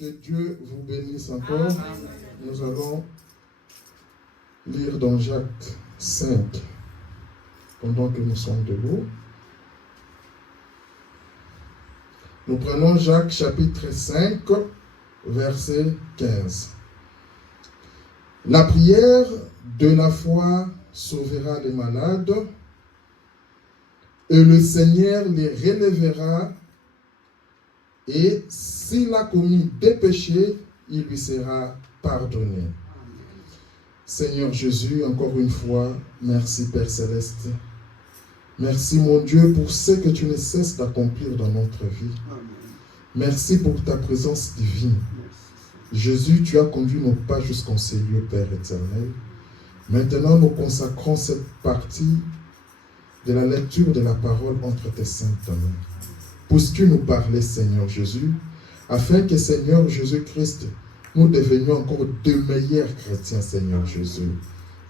Que Dieu vous bénisse encore. Nous allons lire dans Jacques 5, pendant que nous sommes debout. Nous prenons Jacques chapitre 5, verset 15. La prière de la foi sauvera les malades, et le Seigneur les relèvera, et s'il a commis des péchés, il lui sera pardonné. Seigneur Jésus, encore une fois, merci Père Céleste. Merci mon Dieu pour ce que tu ne cesses d'accomplir dans notre vie. Merci pour ta présence divine. Jésus, tu as conduit nos pas jusqu'en ces lieux, Père éternel. Maintenant, nous consacrons cette partie de la lecture de la parole entre tes saintes mains. Puisque nous parler, Seigneur Jésus, afin que, Seigneur Jésus-Christ, nous devenions encore de meilleurs chrétiens, Seigneur Jésus.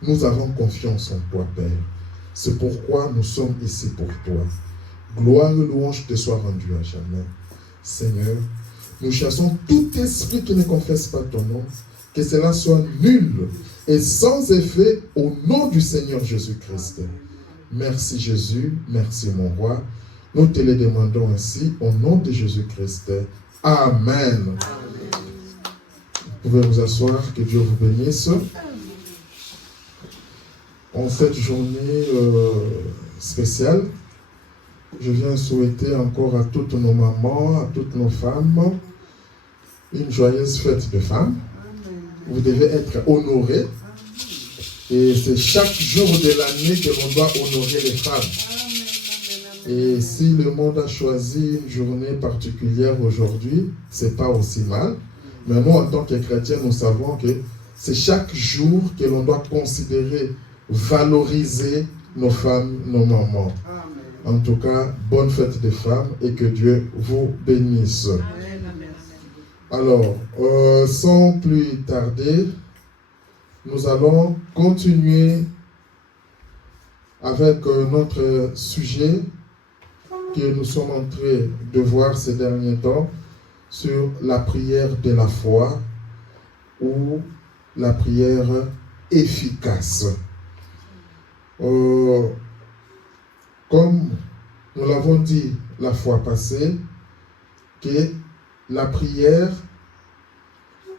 Nous avons confiance en toi, Père. C'est pourquoi nous sommes ici pour toi. Gloire et louange te soient rendues à jamais. Seigneur, nous chassons tout esprit qui ne confesse pas ton nom, que cela soit nul et sans effet au nom du Seigneur Jésus-Christ. Merci Jésus, merci mon roi. Nous te le demandons ainsi au nom de Jésus-Christ. Amen. Vous pouvez vous asseoir, que Dieu vous bénisse. En cette journée spéciale, je viens souhaiter encore à toutes nos mamans, à toutes nos femmes, une joyeuse fête de femmes. Vous devez être honorés. Et c'est chaque jour de l'année que l'on doit honorer les femmes. Et si le monde a choisi une journée particulière aujourd'hui, c'est pas aussi mal. Mais nous, en tant que chrétiens, nous savons que c'est chaque jour que l'on doit considérer, valoriser nos femmes, nos mamans. En tout cas, bonne fête des femmes et que Dieu vous bénisse. Alors, sans plus tarder, nous allons continuer avec notre sujet que nous sommes en train de voir ces derniers temps sur la prière de la foi ou la prière efficace. Comme nous l'avons dit la fois passée, que la prière,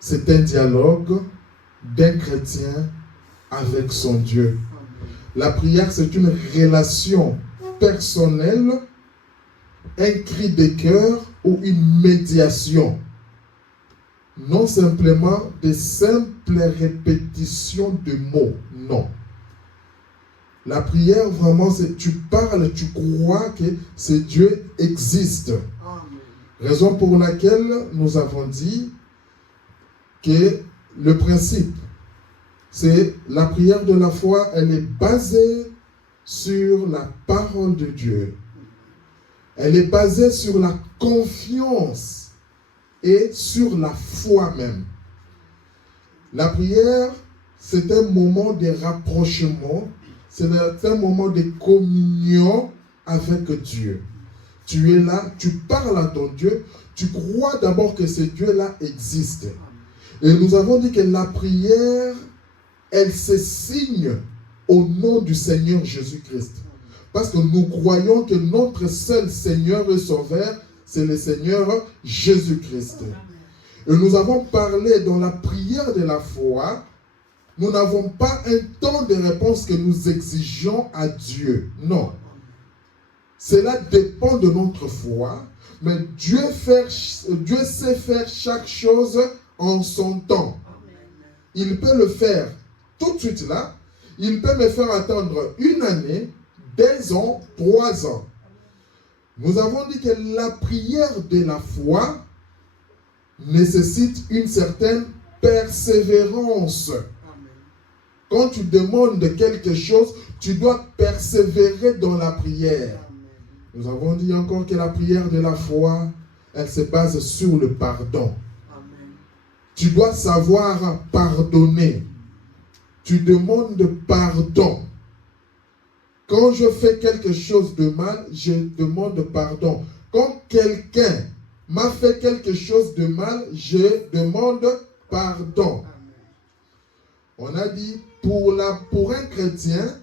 c'est un dialogue d'un chrétien avec son Dieu. La prière, c'est une relation personnelle, un cri de cœur ou une médiation. Non simplement de simples répétitions de mots, non. La prière, vraiment, c'est tu parles, tu crois que ce Dieu existe. Raison pour laquelle nous avons dit que le principe, c'est la prière de la foi, elle est basée sur la parole de Dieu. Elle est basée sur la confiance et sur la foi même. La prière, c'est un moment de rapprochement, c'est un moment de communion avec Dieu. Tu es là, tu parles à ton Dieu, tu crois d'abord que ce Dieu-là existe. Et nous avons dit que la prière, elle se signe au nom du Seigneur Jésus-Christ. Parce que nous croyons que notre seul Seigneur et Sauveur, c'est le Seigneur Jésus-Christ. Et nous avons parlé dans la prière de la foi, nous n'avons pas un temps de réponse que nous exigeons à Dieu. Non. Cela dépend de notre foi, mais Dieu sait faire chaque chose en son temps. Il peut le faire tout de suite là. Il peut me faire attendre 1 année, 2 ans, 3 ans. Nous avons dit que la prière de la foi nécessite une certaine persévérance. Quand tu demandes quelque chose, tu dois persévérer dans la prière. Nous avons dit encore que la prière de la foi, elle se base sur le pardon. Tu dois savoir pardonner. Tu demandes pardon. Quand je fais quelque chose de mal, je demande pardon. Quand quelqu'un m'a fait quelque chose de mal, je demande pardon. On a dit, pour un chrétien,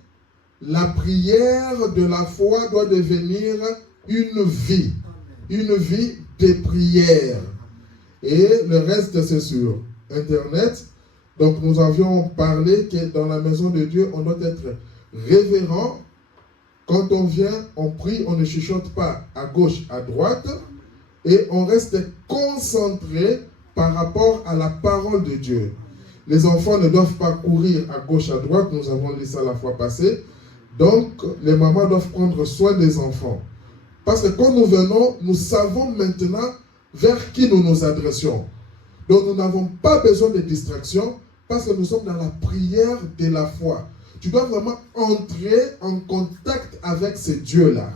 la prière de la foi doit devenir une vie de prière. Et le reste, c'est sur Internet. Donc, nous avions parlé que dans la maison de Dieu, on doit être révérent. Quand on vient, on prie, on ne chuchote pas à gauche, à droite. Et on reste concentré par rapport à la parole de Dieu. Les enfants ne doivent pas courir à gauche, à droite. Nous avons lu ça la fois passée. Donc, les mamans doivent prendre soin des enfants. Parce que quand nous venons, nous savons maintenant vers qui nous nous adressions. Donc, nous n'avons pas besoin de distraction parce que nous sommes dans la prière de la foi. Tu dois vraiment entrer en contact avec ce Dieu-là.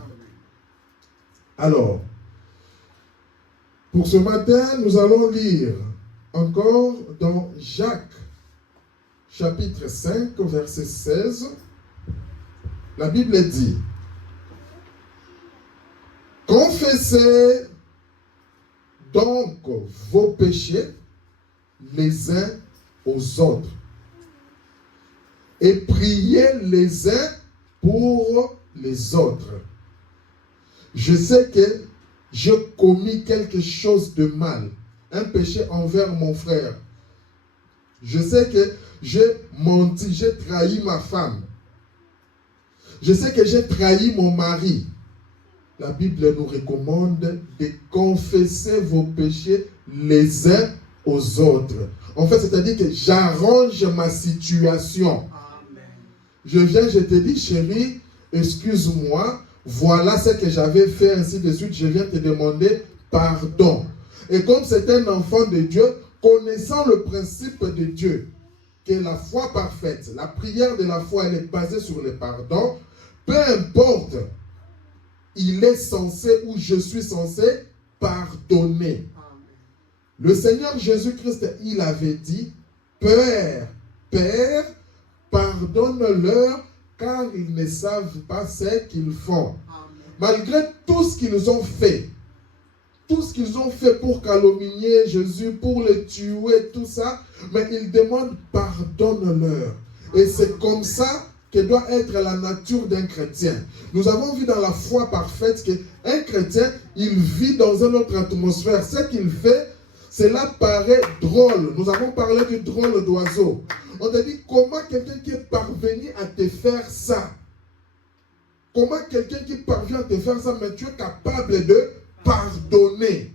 Alors, pour ce matin, nous allons lire encore dans Jacques, chapitre 5, verset 16. La Bible dit, « Confessez donc vos péchés les uns aux autres et priez les uns pour les autres. Je sais que j'ai commis quelque chose de mal, un péché envers mon frère. Je sais que j'ai menti, j'ai trahi ma femme. Je sais que j'ai trahi mon mari. » La Bible nous recommande de confesser vos péchés les uns aux autres. En fait, c'est-à-dire que j'arrange ma situation. Amen. Je viens, je te dis, chérie, excuse-moi, voilà ce que j'avais fait, ainsi de suite, je viens te demander pardon. Et comme c'est un enfant de Dieu, connaissant le principe de Dieu, que la foi parfaite, la prière de la foi, elle est basée sur le pardon, peu importe, il est censé ou je suis censé pardonner. Le Seigneur Jésus-Christ, il avait dit, Père, pardonne-leur car ils ne savent pas ce qu'ils font. Malgré tout ce qu'ils ont fait, pour calomnier Jésus, pour le tuer, tout ça, mais ils demandent pardonne-leur. Et c'est comme ça que doit être la nature d'un chrétien. Nous avons vu dans la foi parfaite qu'un chrétien, il vit dans une autre atmosphère. Ce qu'il fait, cela paraît drôle. Nous avons parlé du drôle d'oiseau. On a dit, comment quelqu'un qui est parvenu à te faire ça? Comment quelqu'un qui parvient à te faire ça, mais tu es capable de pardonner?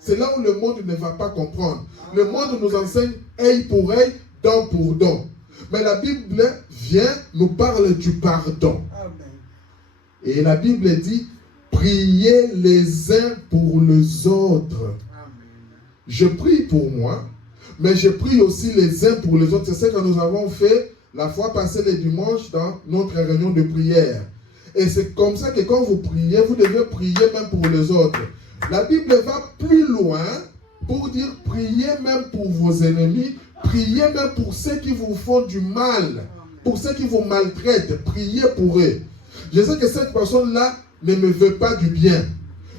C'est là où le monde ne va pas comprendre. Le monde nous enseigne œil pour œil, dent pour dent. Mais la Bible vient, nous parle du pardon. Amen. Et la Bible dit, priez les uns pour les autres. Amen. Je prie pour moi, mais je prie aussi les uns pour les autres. C'est ce que nous avons fait la fois passée le dimanche dans notre réunion de prière. Et c'est comme ça que quand vous priez, vous devez prier même pour les autres. La Bible va plus loin pour dire priez même pour vos ennemis. Priez même pour ceux qui vous font du mal, pour ceux qui vous maltraitent. Priez pour eux. Je sais que cette personne-là ne me veut pas du bien.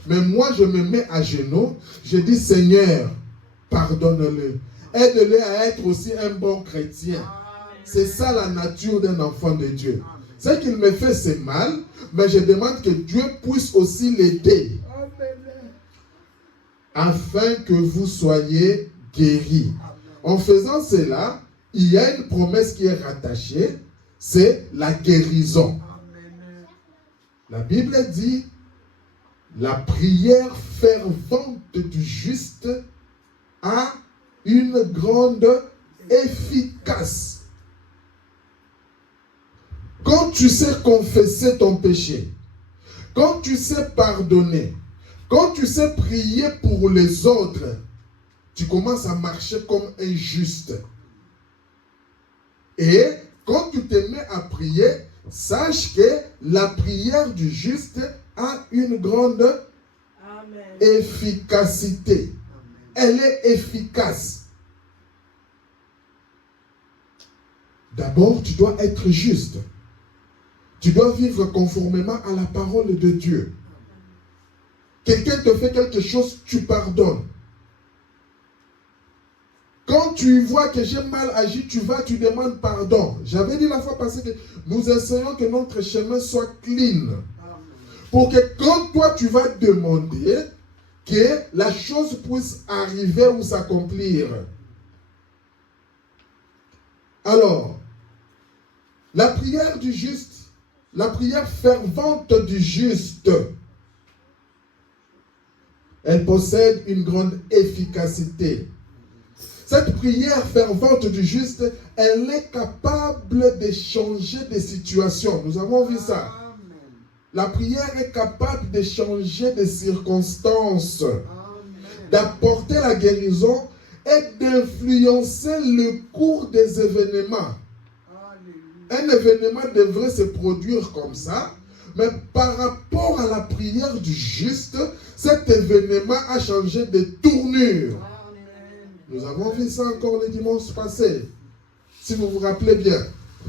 Mais moi, je me mets à genoux. Je dis, Seigneur, pardonne-le. Aide-le à être aussi un bon chrétien. C'est ça la nature d'un enfant de Dieu. Ce qu'il me fait, c'est mal, mais je demande que Dieu puisse aussi l'aider. Afin que vous soyez guéris. En faisant cela, il y a une promesse qui est rattachée, c'est la guérison. La Bible dit, la prière fervente du juste a une grande efficace. Quand tu sais confesser ton péché, quand tu sais pardonner, quand tu sais prier pour les autres, tu commences à marcher comme un juste. Et quand tu te mets à prier, sache que la prière du juste a une grande efficacité. Elle est efficace. D'abord, tu dois être juste. Tu dois vivre conformément à la parole de Dieu. quelqu'un te fait quelque chose, tu pardonnes. Quand tu vois que j'ai mal agi, tu vas, tu demandes pardon. J'avais dit la fois passée que nous essayons que notre chemin soit clean. Pour que quand toi tu vas demander, que la chose puisse arriver ou s'accomplir. Alors, la prière du juste, la prière fervente du juste, elle possède une grande efficacité. Cette prière fervente du juste, elle est capable de changer des situations. Nous avons vu ça. La prière est capable de changer des circonstances, d'apporter la guérison et d'influencer le cours des événements. Un événement devrait se produire comme ça, mais par rapport à la prière du juste, cet événement a changé de tournure. Nous avons vu ça encore le dimanche passé. Si vous vous rappelez bien,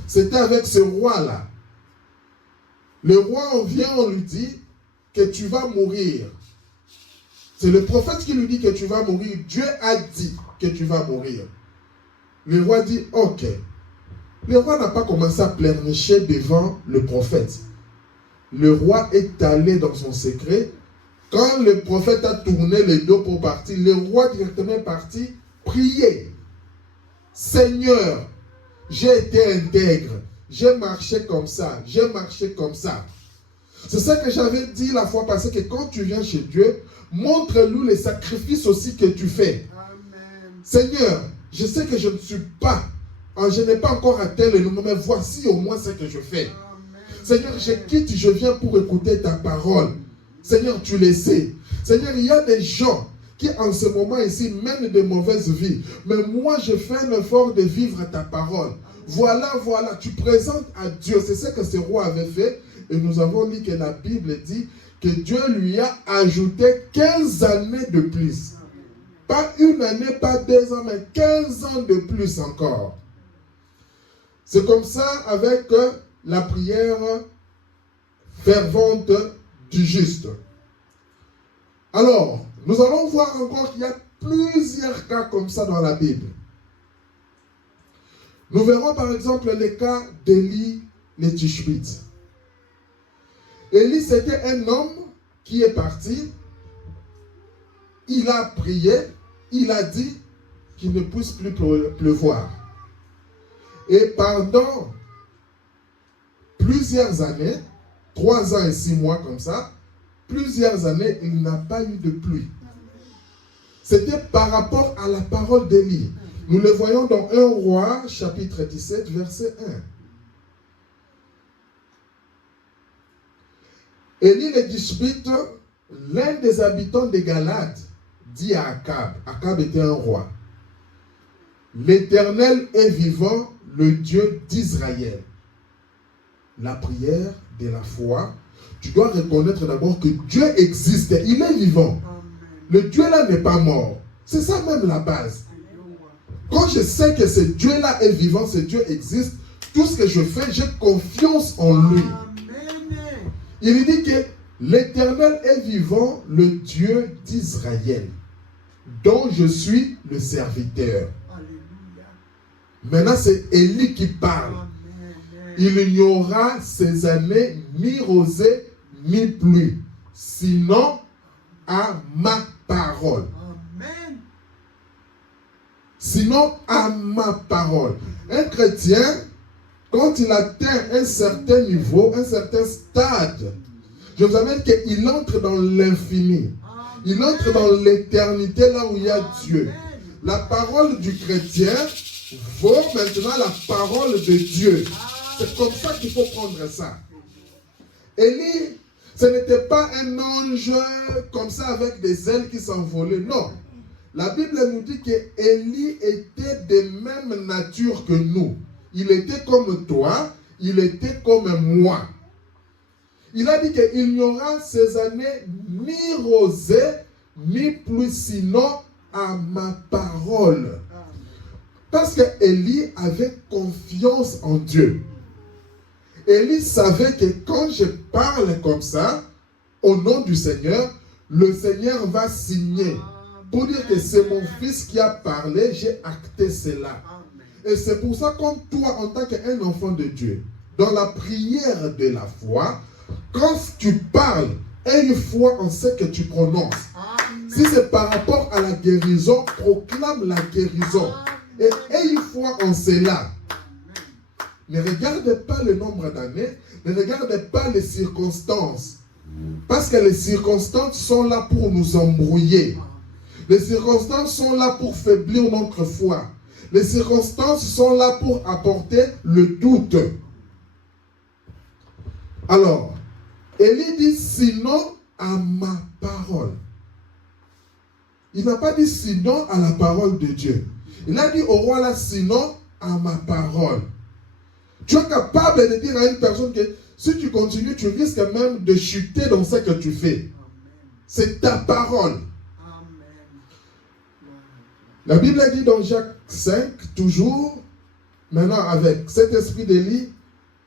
c'était avec ce roi-là. Le roi, on vient, on lui dit que tu vas mourir. C'est le prophète qui lui dit que tu vas mourir. Dieu a dit que tu vas mourir. Le roi dit, ok. Le roi n'a pas commencé à pleurnicher devant le prophète. Le roi est allé dans son secret. Quand le prophète a tourné le dos pour partir, le roi directement est parti prier. Seigneur, j'ai été intègre. J'ai marché comme ça. J'ai marché comme ça. C'est ça que j'avais dit la fois passée, que quand tu viens chez Dieu, montre-nous les sacrifices aussi que tu fais. Amen. Seigneur, je sais que je ne suis pas, je n'ai pas encore atteint le nombre, mais voici au moins ce que je fais. Amen. Seigneur, je quitte, je viens pour écouter ta parole. Seigneur, tu le sais. Seigneur, il y a des gens qui en ce moment ici mènent de mauvaises vies. Mais moi, je fais un effort de vivre ta parole. Voilà, tu présentes à Dieu. C'est ce que ce roi avait fait. Et nous avons dit que la Bible dit que Dieu lui a ajouté 15 années de plus. Pas une année, pas 2 ans, mais 15 ans de plus encore. C'est comme ça avec la prière fervente du juste. Alors, nous allons voir encore qu'il y a plusieurs cas comme ça dans la Bible. Nous verrons par exemple le cas d'Élie le Tishbite. Élie, c'était un homme qui est parti. Il a prié. Il a dit qu'il ne puisse plus pleuvoir. Et pendant plusieurs années, 3 ans et 6 mois comme ça, plusieurs années, il n'a pas eu de pluie. C'était par rapport à la parole d'Élie. Nous le voyons dans 1 Roi, chapitre 17, verset 1. Élie le Tishbite, l'un des habitants de Galade, dit à Akab, Akab était un roi, l'Éternel est vivant, le Dieu d'Israël. La prière de la foi, tu dois reconnaître d'abord que Dieu existe, il est vivant. Le Dieu là n'est pas mort. C'est ça même la base. Quand je sais que ce Dieu-là est vivant, ce Dieu existe, tout ce que je fais, j'ai confiance en lui. Il dit que l'Éternel est vivant, le Dieu d'Israël, dont je suis le serviteur. Maintenant, c'est Élie qui parle. Il n'y aura ces années ni rosée, ni pluie, sinon à ma parole. Sinon à ma parole. Un chrétien, quand il atteint un certain niveau, un certain stade, je vous amène qu'il entre dans l'infini. Il entre dans l'éternité, là où il y a Dieu. La parole du chrétien vaut maintenant la parole de Dieu. C'est comme ça qu'il faut prendre ça. Élie, ce n'était pas un ange comme ça avec des ailes qui s'envolaient. Non. La Bible nous dit qu'Élie était de même nature que nous. Il était comme toi, il était comme moi. Il a dit qu'il n'y aura ces années ni rosée, ni pluie, sinon à ma parole. Parce qu'Élie avait confiance en Dieu. Élie savait que quand je parle comme ça, au nom du Seigneur, le Seigneur va signer pour dire que c'est mon fils qui a parlé, j'ai acté cela. Et c'est pour ça, comme toi, en tant qu'un enfant de Dieu, dans la prière de la foi, quand tu parles, aie une foi en ce que tu prononces. Si c'est par rapport à la guérison, proclame la guérison. Et aie une foi en cela. Ne regardez pas le nombre d'années, ne regardez pas les circonstances. Parce que les circonstances sont là pour nous embrouiller. Les circonstances sont là pour faiblir notre foi. Les circonstances sont là pour apporter le doute. Alors, Élie dit sinon à ma parole. Il n'a pas dit sinon à la parole de Dieu. Il a dit au roi là sinon à ma parole. Tu es capable de dire à une personne que si tu continues, tu risques même de chuter dans ce que tu fais. C'est ta parole. La Bible dit dans Jacques 5, toujours, maintenant avec cet esprit d'Élie,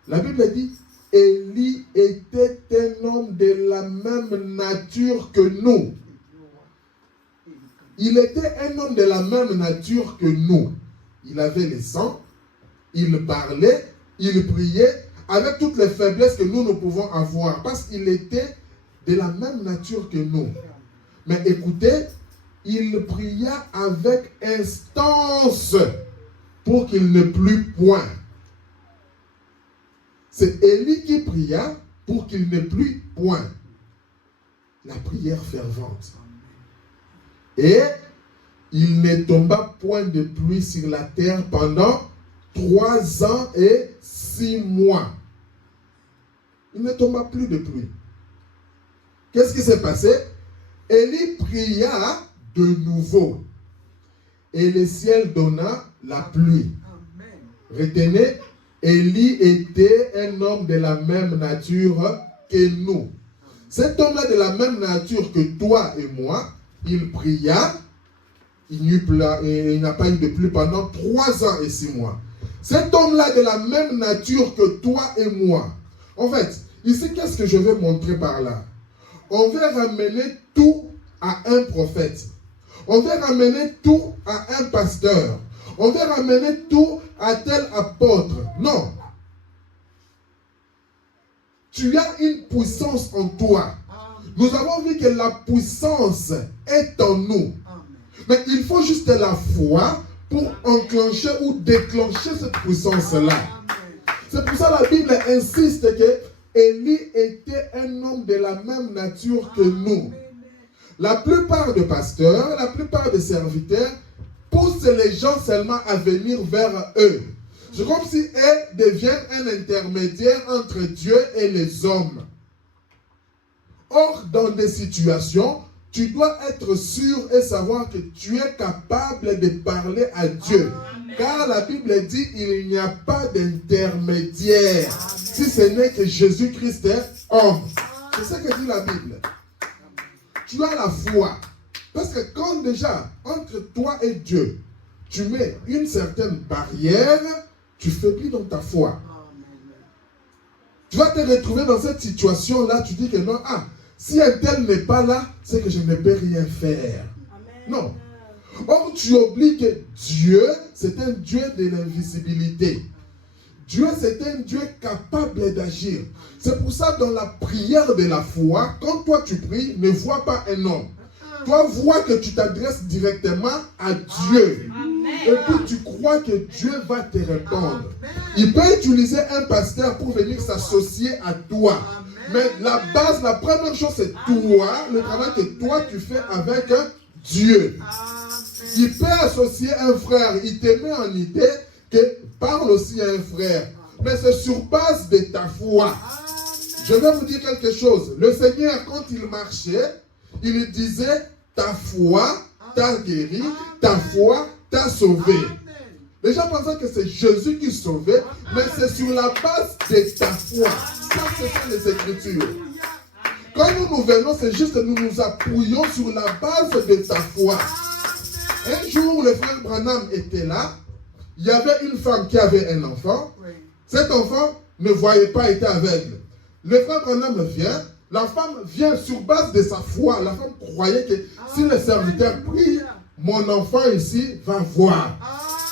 la Bible dit, Élie était un homme de la même nature que nous. Il était un homme de la même nature que nous. Il avait le sang, il parlait, il priait, avec toutes les faiblesses que nous pouvons avoir, parce qu'il était de la même nature que nous. Mais écoutez, il pria avec instance pour qu'il ne plût point. C'est Élie qui pria pour qu'il ne plût point. La prière fervente. Et il ne tomba point de pluie sur la terre pendant 3 ans et 6 mois. Il ne tomba plus de pluie. Qu'est-ce qui s'est passé? Élie pria de nouveau. Et le ciel donna la pluie. Retenez, Élie était un homme de la même nature que nous. Cet homme-là de la même nature que toi et moi, il pria, il n'a pas eu de pluie pendant 3 ans et 6 mois. Cet homme-là de la même nature que toi et moi. En fait, ici, qu'est-ce que je veux montrer par là? On veut ramener tout à un prophète. On veut ramener tout à un pasteur. On veut ramener tout à tel apôtre. Non. Tu as une puissance en toi. Nous avons vu que la puissance est en nous. Mais il faut juste la foi pour enclencher ou déclencher cette puissance-là. C'est pour ça que la Bible insiste que Élie était un homme de la même nature que nous. La plupart des pasteurs, la plupart des serviteurs poussent les gens seulement à venir vers eux. C'est comme si eux deviennent un intermédiaire entre Dieu et les hommes. Or, dans des situations, tu dois être sûr et savoir que tu es capable de parler à Dieu. Amen. Car la Bible dit qu'il n'y a pas d'intermédiaire. Si ce n'est que Jésus-Christ est homme. C'est ce que dit la Bible. Tu as la foi. Parce que quand déjà, entre toi et Dieu, tu mets une certaine barrière, tu faiblis dans ta foi. Tu vas te retrouver dans cette situation-là, tu dis que non, si un tel n'est pas là, c'est que je ne peux rien faire. Amen. Non. Or, tu oublies que Dieu, c'est un Dieu de l'invisibilité. Dieu, c'est un Dieu capable d'agir. C'est pour ça, dans la prière de la foi, quand toi tu pries, ne vois pas un homme. Toi, vois que tu t'adresses directement à Dieu. Amen. Et puis tu crois que Dieu va te répondre. Amen. Il peut utiliser un pasteur pour venir s'associer à toi. Amen. Mais la base, la première chose, c'est toi, le travail que toi tu fais avec Dieu. Il peut associer un frère, il te met en idée que parle aussi à un frère. Mais c'est sur base de ta foi. Je vais vous dire quelque chose. Le Seigneur, quand il marchait, il disait, ta foi t'a guéri, ta foi t'a sauvé. Les gens pensaient que c'est Jésus qui sauvait, mais c'est sur la base de ta foi. Ça, ce sont les Écritures. Quand nous venons, c'est juste que nous nous appuyons sur la base de ta foi. Un jour, le frère Branham était là. Il y avait une femme qui avait un enfant. Cet enfant ne voyait pas, était aveugle. Le frère Branham vient. La femme vient sur base de sa foi. La femme croyait que si le serviteur prie, mon enfant ici va voir.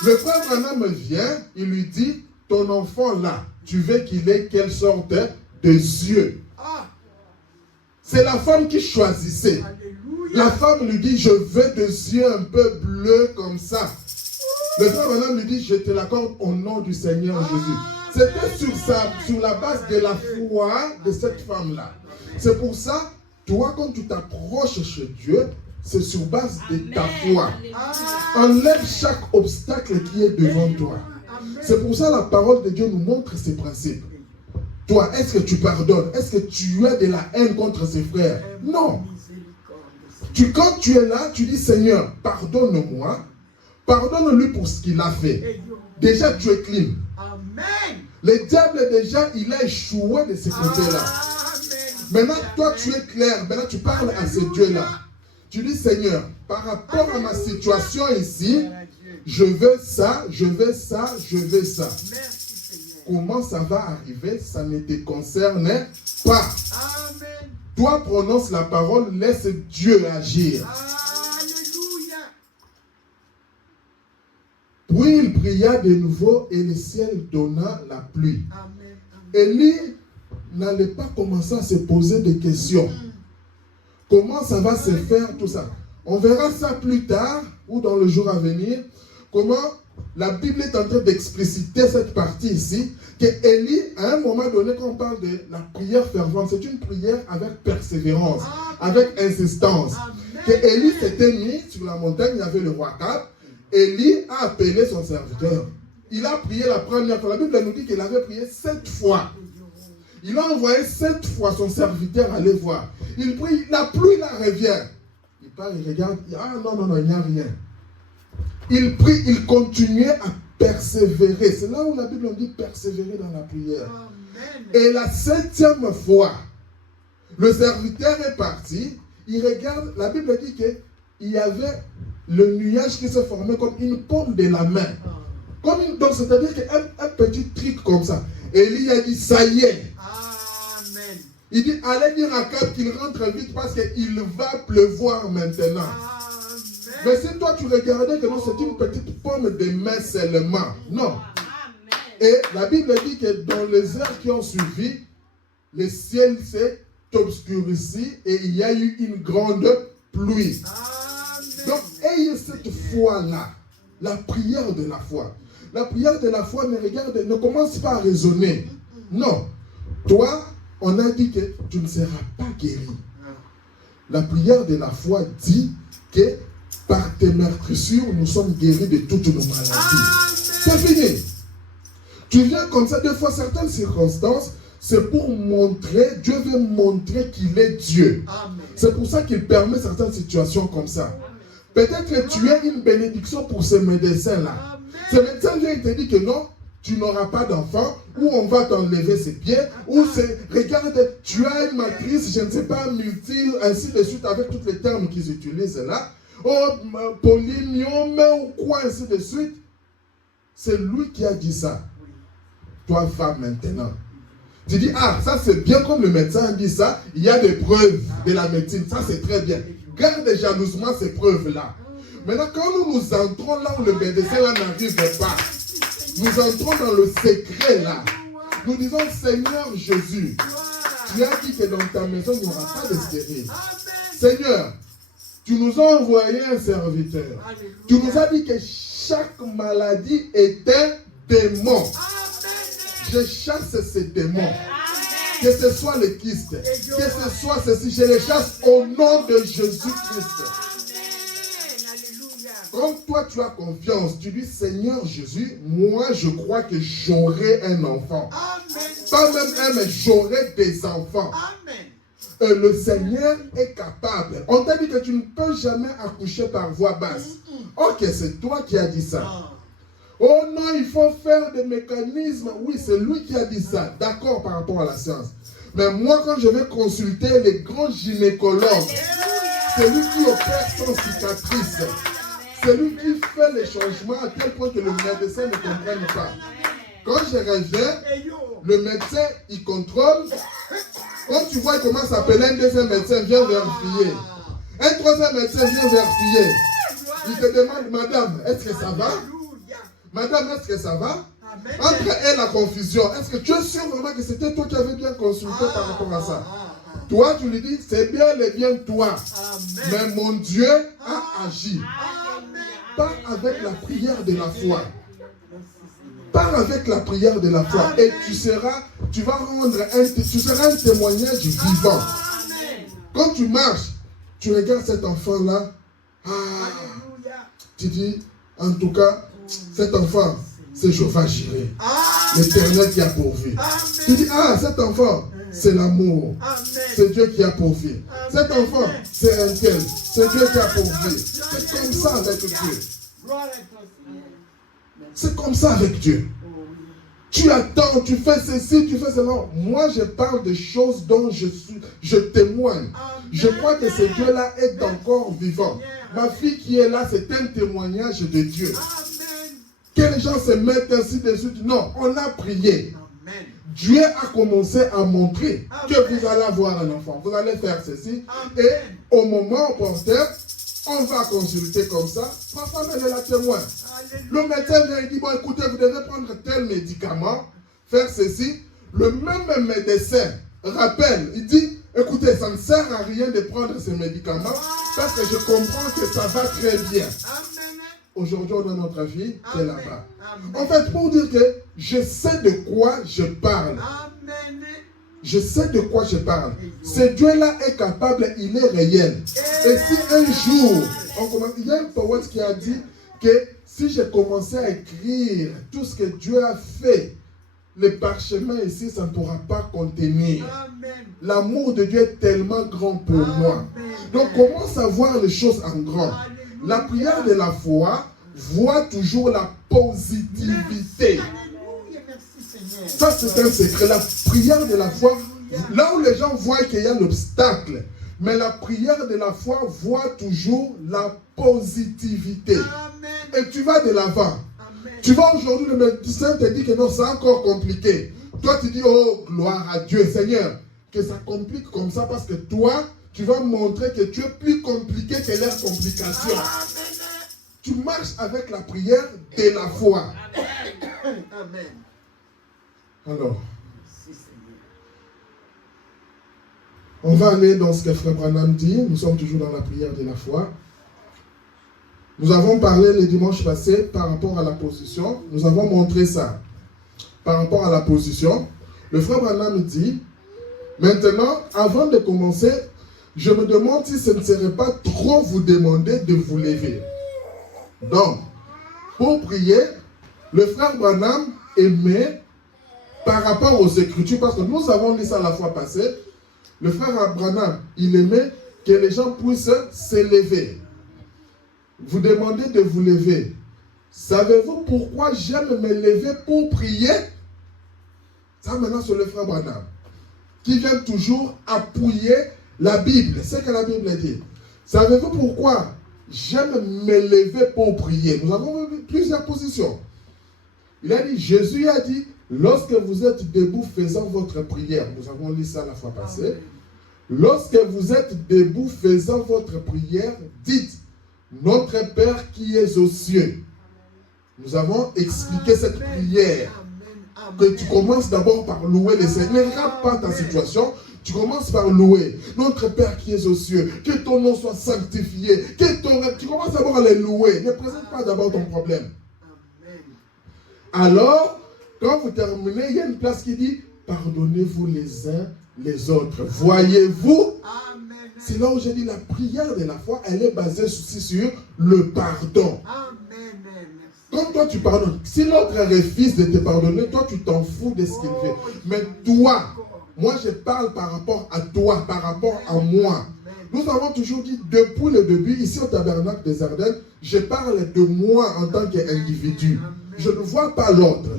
Le frère Branham vient, il lui dit, ton enfant là, tu veux qu'il ait quelle sorte de yeux? C'est la femme qui choisissait. La femme lui dit, je veux des yeux un peu bleus comme ça. Le frère Branham lui dit, je te l'accorde au nom du Seigneur Jésus. C'était sur la base de la foi de cette femme-là. C'est pour ça, toi, quand tu t'approches chez Dieu, c'est sur base de ta foi. Enlève chaque obstacle qui est devant toi. C'est pour ça la parole de Dieu nous montre ses principes. Toi, est-ce que tu pardonnes? Est-ce que tu as de la haine contre ses frères? Non. Quand tu es là, tu dis, Seigneur, pardonne-moi. Pardonne-lui pour ce qu'il a fait. Déjà, tu es clean. Le diable, déjà, il a échoué de ce côté-là. Maintenant, toi, tu es clair. Maintenant, tu parles à ce Dieu-là. Tu dis, Seigneur, par rapport à ma situation ici, je veux ça, je veux ça, je veux ça. Comment ça va arriver? Ça ne te concerne pas. Toi, prononce la parole, laisse Dieu agir. Puis il pria de nouveau et le ciel donna la pluie. Élie n'allait pas commencer à se poser des questions. Comment ça va se faire tout ça? On verra ça plus tard ou dans le jour à venir. Comment la Bible est en train d'expliciter cette partie ici. Que Élie, à un moment donné, quand on parle de la prière fervente, c'est une prière avec persévérance, avec insistance. Que Élie s'était mis sur la montagne, il y avait le roi Akab. Élie a appelé son serviteur. Il a prié la première fois. La Bible nous dit qu'il avait prié 7 fois. Il a envoyé 7 fois son serviteur aller voir. Il prie, la pluie la revient. Il part, il regarde. Ah non, il n'y a rien. Il prie, il continuait à persévérer. C'est là où la Bible nous dit persévérer dans la prière. Et la 7e fois, le serviteur est parti. Il regarde, la Bible dit qu'il y avait le nuage qui se formait comme une paume de la main. Donc c'est-à-dire qu'un petit truc comme ça. Élie a dit, ça y est. Amen. Il dit, allez dire à Akab qu'il rentre vite parce qu'il va pleuvoir maintenant. Amen. Mais si toi tu regardais que non, c'est une petite paume de main seulement. Non. Amen. Et la Bible dit que dans les heures qui ont suivi, le ciel s'est obscurci et il y a eu une grande pluie. Amen. Donc, ayez cette foi-là, la prière de la foi. La prière de la foi ne commence pas à raisonner. Non. Toi, on a dit que tu ne seras pas guéri. La prière de la foi dit que par tes meurtrissures, nous sommes guéris de toutes nos maladies. C'est fini. Tu viens comme ça, des fois, certaines circonstances, c'est pour montrer, Dieu veut montrer qu'il est Dieu. C'est pour ça qu'il permet certaines situations comme ça. Peut-être que tu as une bénédiction pour ce médecin-là. Ce médecin vient et te dit que non, tu n'auras pas d'enfant, ou on va t'enlever ses pieds, ou c'est, regarde, tu as une matrice, je ne sais pas, multi, ainsi de suite, avec tous les termes qu'ils utilisent là, oh, polymyome, ou quoi, ainsi de suite. C'est lui qui a dit ça. Toi, va maintenant. Tu dis, ah, ça c'est bien comme le médecin a dit ça, il y a des preuves de la médecine, ça c'est très bien. Garde jalousement ces preuves-là. Maintenant, quand nous entrons là où le médecin là n'arrive pas, nous entrons dans le secret là. Nous disons, Seigneur Jésus, tu as dit que dans ta maison, il n'y aura pas de stérile. Seigneur, tu nous as envoyé un serviteur. Tu nous as dit que chaque maladie est un démon. Je chasse ces démons. Que ce soit le kyste, que ce soit ceci, je les chasse au nom de Jésus-Christ. Quand toi tu as confiance, tu dis Seigneur Jésus, moi je crois que j'aurai un enfant. Amen. Pas même un, mais j'aurai des enfants. Amen. Le Seigneur est capable. On t'a dit que tu ne peux jamais accoucher par voie basse. Ok, c'est toi qui as dit ça. Oh non, il faut faire des mécanismes. Oui, c'est lui qui a dit ça. D'accord par rapport à la science. Mais moi, quand je vais consulter les grands gynécologues, c'est lui qui opère sans cicatrice. C'est lui qui fait les changements à tel point que le médecin ne comprenne pas. Quand je reviens, le médecin, il contrôle. Quand tu vois, il commence à appeler un deuxième médecin, viens vérifier. Un troisième médecin vient vérifier. Il te demande, madame, est-ce que ça va? Madame, est-ce que ça va? Entre elle la confusion. Est-ce que tu es sûr vraiment que c'était toi qui avais bien consulté par rapport à ça? Toi, tu lui dis, c'est bien et bien toi. Mais mon Dieu a agi. Pas avec la prière de la foi. Pars avec la prière de la foi et tu seras un témoignage vivant. Quand tu marches, tu regardes cet enfant-là, tu dis, en tout cas, cet enfant, c'est Jéhovah Jireh, l'Éternel qui a pourvu. Tu dis, cet enfant, c'est l'amour, c'est Dieu qui a pourvu. Cet enfant, c'est un tel, c'est Dieu qui a pourvu. C'est comme ça avec Dieu. C'est comme ça avec Dieu. Tu attends, tu fais ceci, tu fais cela. Moi, je parle des choses dont je témoigne. Je crois que ce Dieu-là est encore vivant. Ma fille qui est là, c'est un témoignage de Dieu. Que les gens se mettent ainsi dessus. Non, on a prié. Dieu a commencé à montrer que vous allez avoir un enfant. Vous allez faire ceci. Et au moment opportun, on va consulter comme ça. Ma femme, elle est la témoin. Le médecin vient et dit, bon, écoutez, vous devez prendre tel médicament, faire ceci. Le même médecin rappelle, il dit, écoutez, ça ne sert à rien de prendre ces médicaments parce que je comprends que ça va très bien. Aujourd'hui, on a notre vie qui est là-bas. En fait, pour dire que je sais de quoi je parle. Je sais de quoi je parle. Ce Dieu-là est capable, il est réel. Et si un jour, il y a un poète qui a dit que si j'ai commencé à écrire tout ce que Dieu a fait, le parchemin ici, ça ne pourra pas contenir. L'amour de Dieu est tellement grand pour moi. Donc, commence à voir les choses en grand. La prière de la foi voit toujours la positivité. Ça, c'est un secret. La prière de la foi, là où les gens voient qu'il y a l'obstacle, mais la prière de la foi voit toujours la positivité. Et tu vas de l'avant. Tu vas aujourd'hui, le médecin te dit que non, c'est encore compliqué. Toi, tu dis, oh, gloire à Dieu, Seigneur, que ça complique comme ça parce que toi, tu vas montrer que tu es plus compliqué que leurs complications. Tu marches avec la prière de la foi. Amen. Alors, on va aller dans ce que Frère Branham dit. Nous sommes toujours dans la prière de la foi. Nous avons parlé le dimanche passé par rapport à la position. Nous avons montré ça. Par rapport à la position, le Frère Branham dit, maintenant, avant de commencer, je me demande si ce ne serait pas trop vous demander de vous lever. Donc, pour prier, le Frère Branham aimait, par rapport aux Écritures, parce que nous avons lu ça la fois passée, le Frère Branham, il aimait que les gens puissent s'élever. Vous demandez de vous lever. Savez-vous pourquoi j'aime me lever pour prier? Ça maintenant c'est le Frère Branham, qui vient toujours appuyer la Bible, c'est ce que la Bible dit. Savez-vous pourquoi j'aime me lever pour prier? Nous avons vu plusieurs positions. Il a dit, Jésus a dit, lorsque vous êtes debout faisant votre prière, nous avons lu ça la fois passée, lorsque vous êtes debout faisant votre prière, dites, notre Père qui est aux cieux. Nous avons expliqué cette prière. Que tu commences d'abord par louer le Seigneur. Ne regarde pas ta situation. Tu commences par louer. Notre Père qui est aux cieux. Que ton nom soit sanctifié. Tu commences d'abord à les louer. Ne présente pas d'abord ton problème. Alors, quand vous terminez, il y a une place qui dit, pardonnez-vous les uns les autres. Voyez-vous? C'est là où j'ai dit la prière de la foi, elle est basée aussi sur le pardon. Quand toi tu pardonnes, si l'autre refuse de te pardonner, toi tu t'en fous de ce qu'il fait. Mais toi, moi je parle par rapport à toi, par rapport à moi. Nous avons toujours dit depuis le début, ici au Tabernacle des Ardennes, je parle de moi en tant qu'individu. Je ne vois pas l'autre.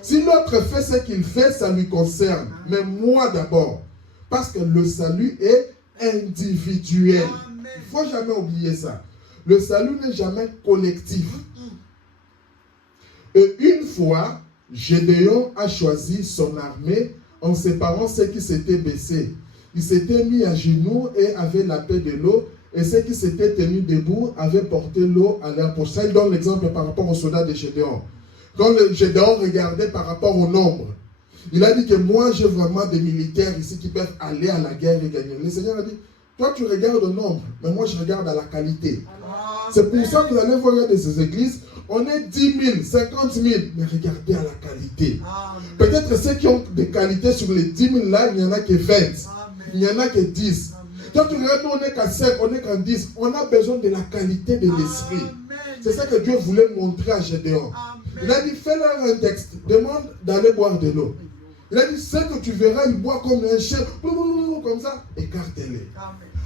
Si l'autre fait ce qu'il fait, ça lui concerne. Mais moi d'abord. Parce que le salut est individuel. Il ne faut jamais oublier ça. Le salut n'est jamais collectif. Et une fois, Gédéon a choisi son armée en séparant ceux qui s'étaient baissés. il s'était mis à genoux et avait la paix de l'eau. Et ceux qui s'étaient tenus debout avaient porté l'eau à leur poche. Ça, il donne l'exemple par rapport aux soldats de Gédéon. Quand le Gédéon regardait par rapport au nombre, il a dit que moi, j'ai vraiment des militaires ici qui peuvent aller à la guerre et gagner. Le Seigneur a dit, toi, tu regardes au nombre, mais moi, je regarde à la qualité. C'est pour ça que vous allez voir dans ces églises, on est 10 000, 50 000, mais regardez à la qualité. Peut-être ceux qui ont des qualités sur les 10 000 là, il n'y en a que 20. Il n'y en a que 10. Toi, tu regardes, nous, on n'est qu'à 5, on n'est qu'à 10. On a besoin de la qualité de l'esprit. C'est ça que Dieu voulait montrer à Gédéon. Il a dit, fais-leur un texte. Demande d'aller boire de l'eau. Il a dit, ce que tu verras, il boit comme un chien. Comme ça, écarte-les.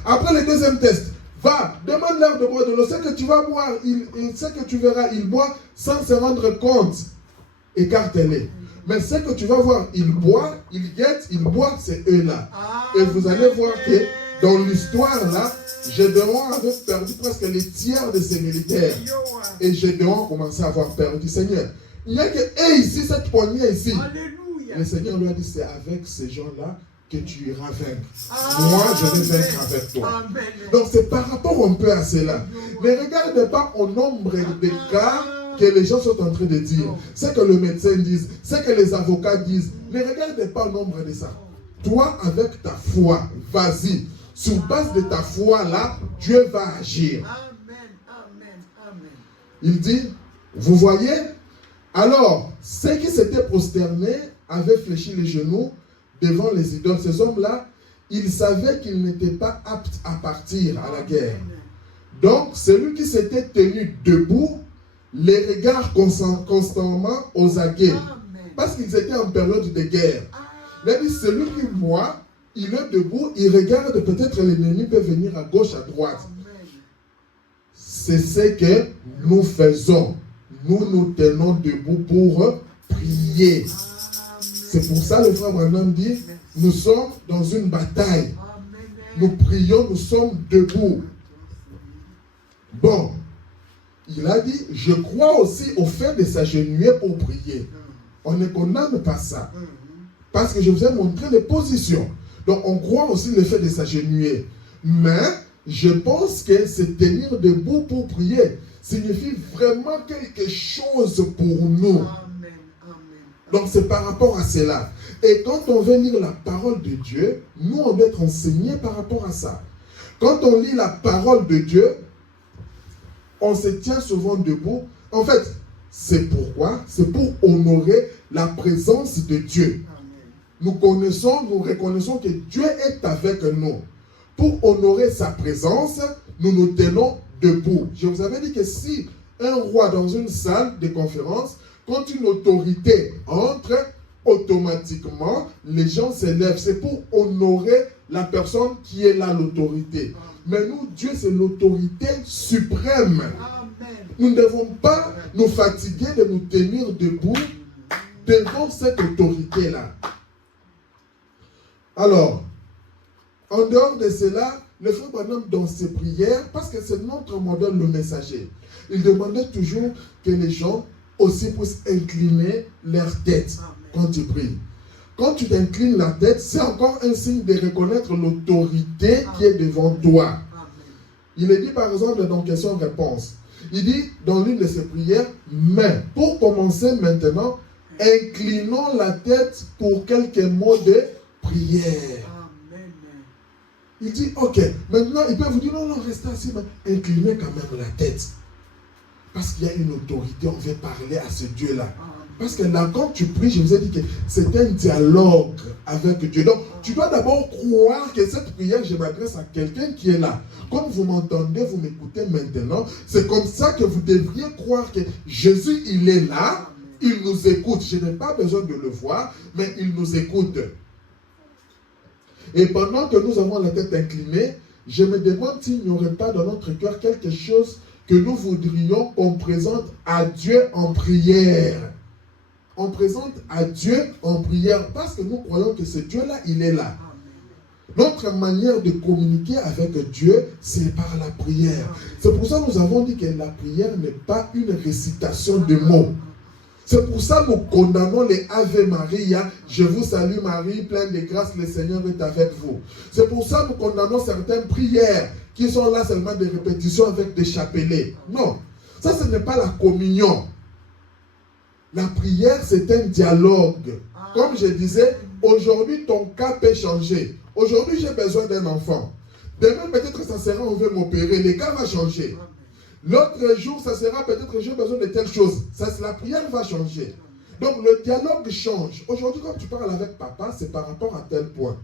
Après le deuxième test, va, demande-leur de boire de l'eau. Ce que tu vas boire, ce que tu verras, il boit sans se rendre compte. Écarte-les. Mais ce que tu vas voir, il boit, il guette, il boit, c'est eux-là. Et vous allez voir que dans l'histoire là, Gédéon avait perdu presque les tiers de ses militaires. Et Gédéon commençait à avoir perdu. Seigneur, il n'y a que ici, cette poignée ici. Alléluia. Le Seigneur lui a dit, c'est avec ces gens-là que tu iras vaincre. Moi, je vais vaincre avec toi. Amen. Donc c'est par rapport un peu à cela. Ne regarde pas au nombre de cas que les gens sont en train de dire. C'est que le médecin dit, c'est que les avocats disent. Ne regarde pas au nombre de ça. Toi, avec ta foi, vas-y. Sur base de ta foi là, Dieu va agir. Amen, amen, amen. Il dit, vous voyez, alors, ceux qui s'étaient prosternés avaient fléchi les genoux devant les idoles. Ces hommes-là, ils savaient qu'ils n'étaient pas aptes à partir à la guerre. Donc, celui qui s'était tenu debout, les regards constamment aux aguets. Parce qu'ils étaient en période de guerre. Il a dit, celui qui voit, il est debout, il regarde, peut-être l'ennemi peut venir à gauche, à droite. C'est ce que nous faisons. Nous nous tenons debout pour prier. C'est pour ça le frère Branham dit, nous sommes dans une bataille. Nous prions, nous sommes debout. Bon, il a dit, je crois aussi au fait de s'agenouiller pour prier. On ne condamne pas ça. Parce que je vous ai montré les positions. Donc on croit aussi le fait de s'agenouiller. Mais je pense que se tenir debout pour prier signifie vraiment quelque chose pour nous. Donc c'est par rapport à cela. Et quand on veut lire la parole de Dieu, nous on doit être enseignés par rapport à ça. Quand on lit la parole de Dieu, on se tient souvent debout. En fait, c'est pourquoi? C'est pour honorer la présence de Dieu. Nous connaissons, nous reconnaissons que Dieu est avec nous. Pour honorer sa présence, nous nous tenons debout. Je vous avais dit que si un roi dans une salle de conférence, quand une autorité entre, automatiquement, les gens s'élèvent. C'est pour honorer la personne qui est là, l'autorité. Mais nous, Dieu, c'est l'autorité suprême. Amen. Nous ne devons pas nous fatiguer de nous tenir debout devant cette autorité-là. Alors, en dehors de cela, le frère Branham, dans ses prières, parce que c'est notre modèle, le messager, il demandait toujours que les gens aussi puissent incliner leur tête quand ils prient. Quand tu t'inclines la tête, c'est encore un signe de reconnaître l'autorité qui est devant toi. Il est dit par exemple dans question-réponse, il dit dans l'une de ses prières, mais pour commencer maintenant, inclinons la tête pour quelques mots de prière. Il dit, ok, maintenant il peut vous dire, non, restez assis, mais inclinez quand même la tête. Parce qu'il y a une autorité, on veut parler à ce Dieu-là. Parce que là, quand tu pries, je vous ai dit que c'est un dialogue avec Dieu. Donc, tu dois d'abord croire que cette prière, je m'adresse à quelqu'un qui est là. Comme vous m'entendez, vous m'écoutez maintenant, c'est comme ça que vous devriez croire que Jésus, il est là, il nous écoute. Je n'ai pas besoin de le voir, mais il nous écoute. Et pendant que nous avons la tête inclinée, je me demande s'il n'y aurait pas dans notre cœur quelque chose que nous voudrions qu'on présente à Dieu en prière. On présente à Dieu en prière parce que nous croyons que ce Dieu-là, il est là. Notre manière de communiquer avec Dieu, c'est par la prière. C'est pour ça que nous avons dit que la prière n'est pas une récitation de mots. C'est pour ça que nous condamnons les Ave Maria. Je vous salue Marie, pleine de grâce, le Seigneur est avec vous. C'est pour ça que nous condamnons certaines prières qui sont là seulement des répétitions avec des chapelets. Non, ça ce n'est pas la communion. La prière, c'est un dialogue. Comme je disais, aujourd'hui ton cas peut changer. Aujourd'hui j'ai besoin d'un enfant. Demain peut-être ça sera on veut m'opérer, le cas va changer. L'autre jour, ça sera peut-être j'ai besoin de telle chose. La prière va changer. Donc le dialogue change. Aujourd'hui, quand tu parles avec papa, c'est par rapport à tel point.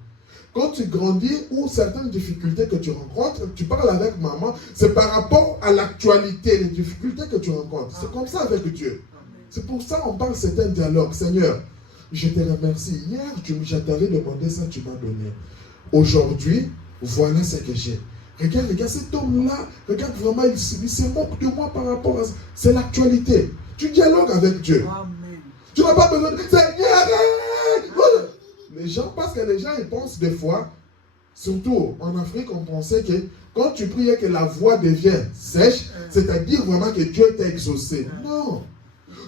Quand tu grandis ou certaines difficultés que tu rencontres, tu parles avec maman, c'est par rapport à l'actualité, les difficultés que tu rencontres. C'est comme ça avec Dieu. C'est pour ça qu'on parle, c'est un dialogue. Seigneur, je te remercie. Hier, je t'avais demandé ça, tu m'as donné. Aujourd'hui, voilà ce que j'ai. Regarde cet homme-là, regarde vraiment, il se moque de moi par rapport à ça. C'est l'actualité. Tu dialogues avec Dieu. Amen. Tu n'as pas besoin de Seigneur. Les gens, parce que les gens, ils pensent des fois, surtout en Afrique, on pensait que quand tu pries et que la voix devient sèche, c'est-à-dire vraiment que Dieu t'a exaucé. Non.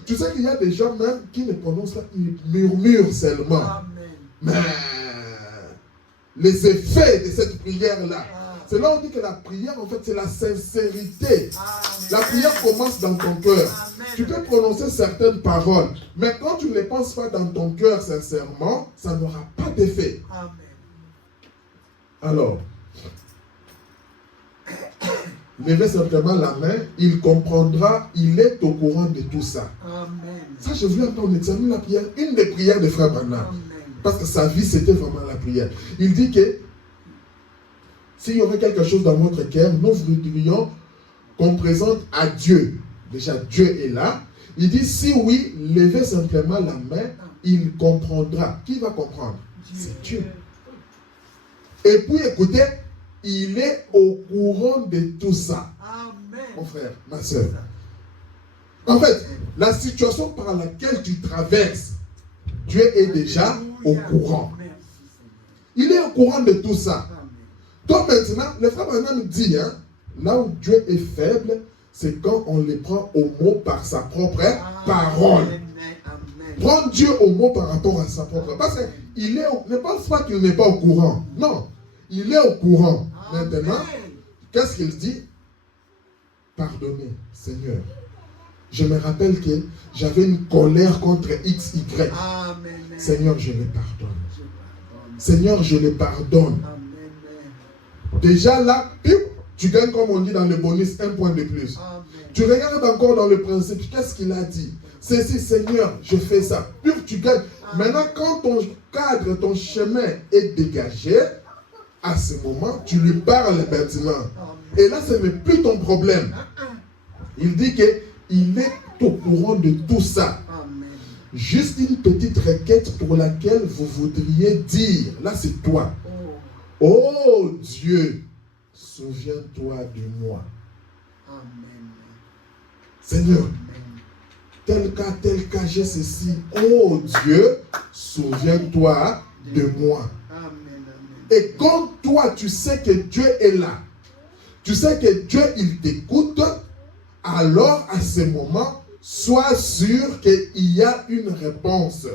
Tu sais qu'il y a des gens même qui ne prononcent pas, ils murmurent seulement. Amen. Mais les effets de cette prière-là, c'est là où on dit que la prière, en fait, c'est la sincérité. Amen. La prière commence dans ton cœur. Amen. Tu peux prononcer certaines paroles, mais quand tu ne les penses pas dans ton cœur sincèrement, ça n'aura pas d'effet. Amen. Alors, levez simplement la main, il comprendra, il est au courant de tout ça. Amen. Ça, je voulais entendre, on examine la prière, une des prières de Frère Branham. Parce que sa vie, c'était vraiment la prière. Il dit que s'il y aurait quelque chose dans notre cœur, nous voudrions qu'on présente à Dieu. Déjà, Dieu est là. Il dit, si oui, levez simplement la main, il comprendra. Qui va comprendre? C'est Dieu. Et puis, écoutez, il est au courant de tout ça. Amen. Mon frère, ma soeur. En fait, la situation par laquelle tu traverses, Dieu est déjà au courant. Il est au courant de tout ça. Donc maintenant, le frère Branham dit, là où Dieu est faible, c'est quand on les prend au mot par sa propre parole. Prends Dieu au mot par rapport à sa propre parole. Parce qu'il est, ne pense pas qu'il n'est pas au courant. Non, il est au courant. Maintenant, qu'est-ce qu'il dit? Pardonnez, Seigneur. Je me rappelle que j'avais une colère contre X, Y. Seigneur, je les pardonne. Seigneur, je les pardonne. Déjà là, tu gagnes, comme on dit dans le bonus, un point de plus. Amen. Tu regardes encore dans le principe, qu'est-ce qu'il a dit? C'est si, Seigneur, je fais ça. Puis tu gagnes. Amen. Maintenant, quand ton cadre, ton chemin est dégagé, à ce moment, tu lui parles maintenant. Amen. Et là, ce n'est plus ton problème. Il dit qu'il est au courant de tout ça. Amen. Juste une petite requête pour laquelle vous voudriez dire, là c'est toi. Oh Dieu, souviens-toi de moi. Amen. Seigneur, tel cas, j'ai ceci. Oh Dieu, souviens-toi de moi. Amen. Et quand toi, tu sais que Dieu est là, tu sais que Dieu, il t'écoute, alors à ce moment, sois sûr qu'il y a une réponse.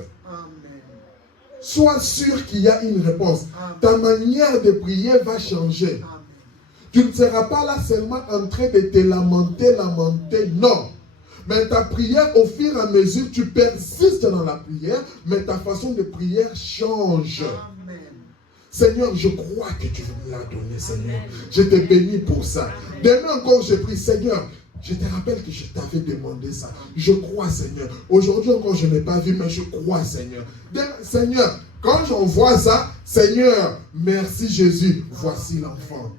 Sois sûr qu'il y a une réponse. Amen. Ta manière de prier va changer. Amen. Tu ne seras pas là seulement en train de te lamenter. Non. Mais ta prière, au fur et à mesure, tu persistes dans la prière, mais ta façon de prière change. Amen. Seigneur, je crois que tu veux me la donner, Seigneur. Amen. Je te bénis pour ça. Demain encore, je prie, Seigneur. Je te rappelle que je t'avais demandé ça. Je crois, Seigneur. Aujourd'hui encore, je n'ai pas vu, mais je crois, Seigneur. Seigneur, quand j'en vois ça, Seigneur, merci Jésus. Voici l'enfant.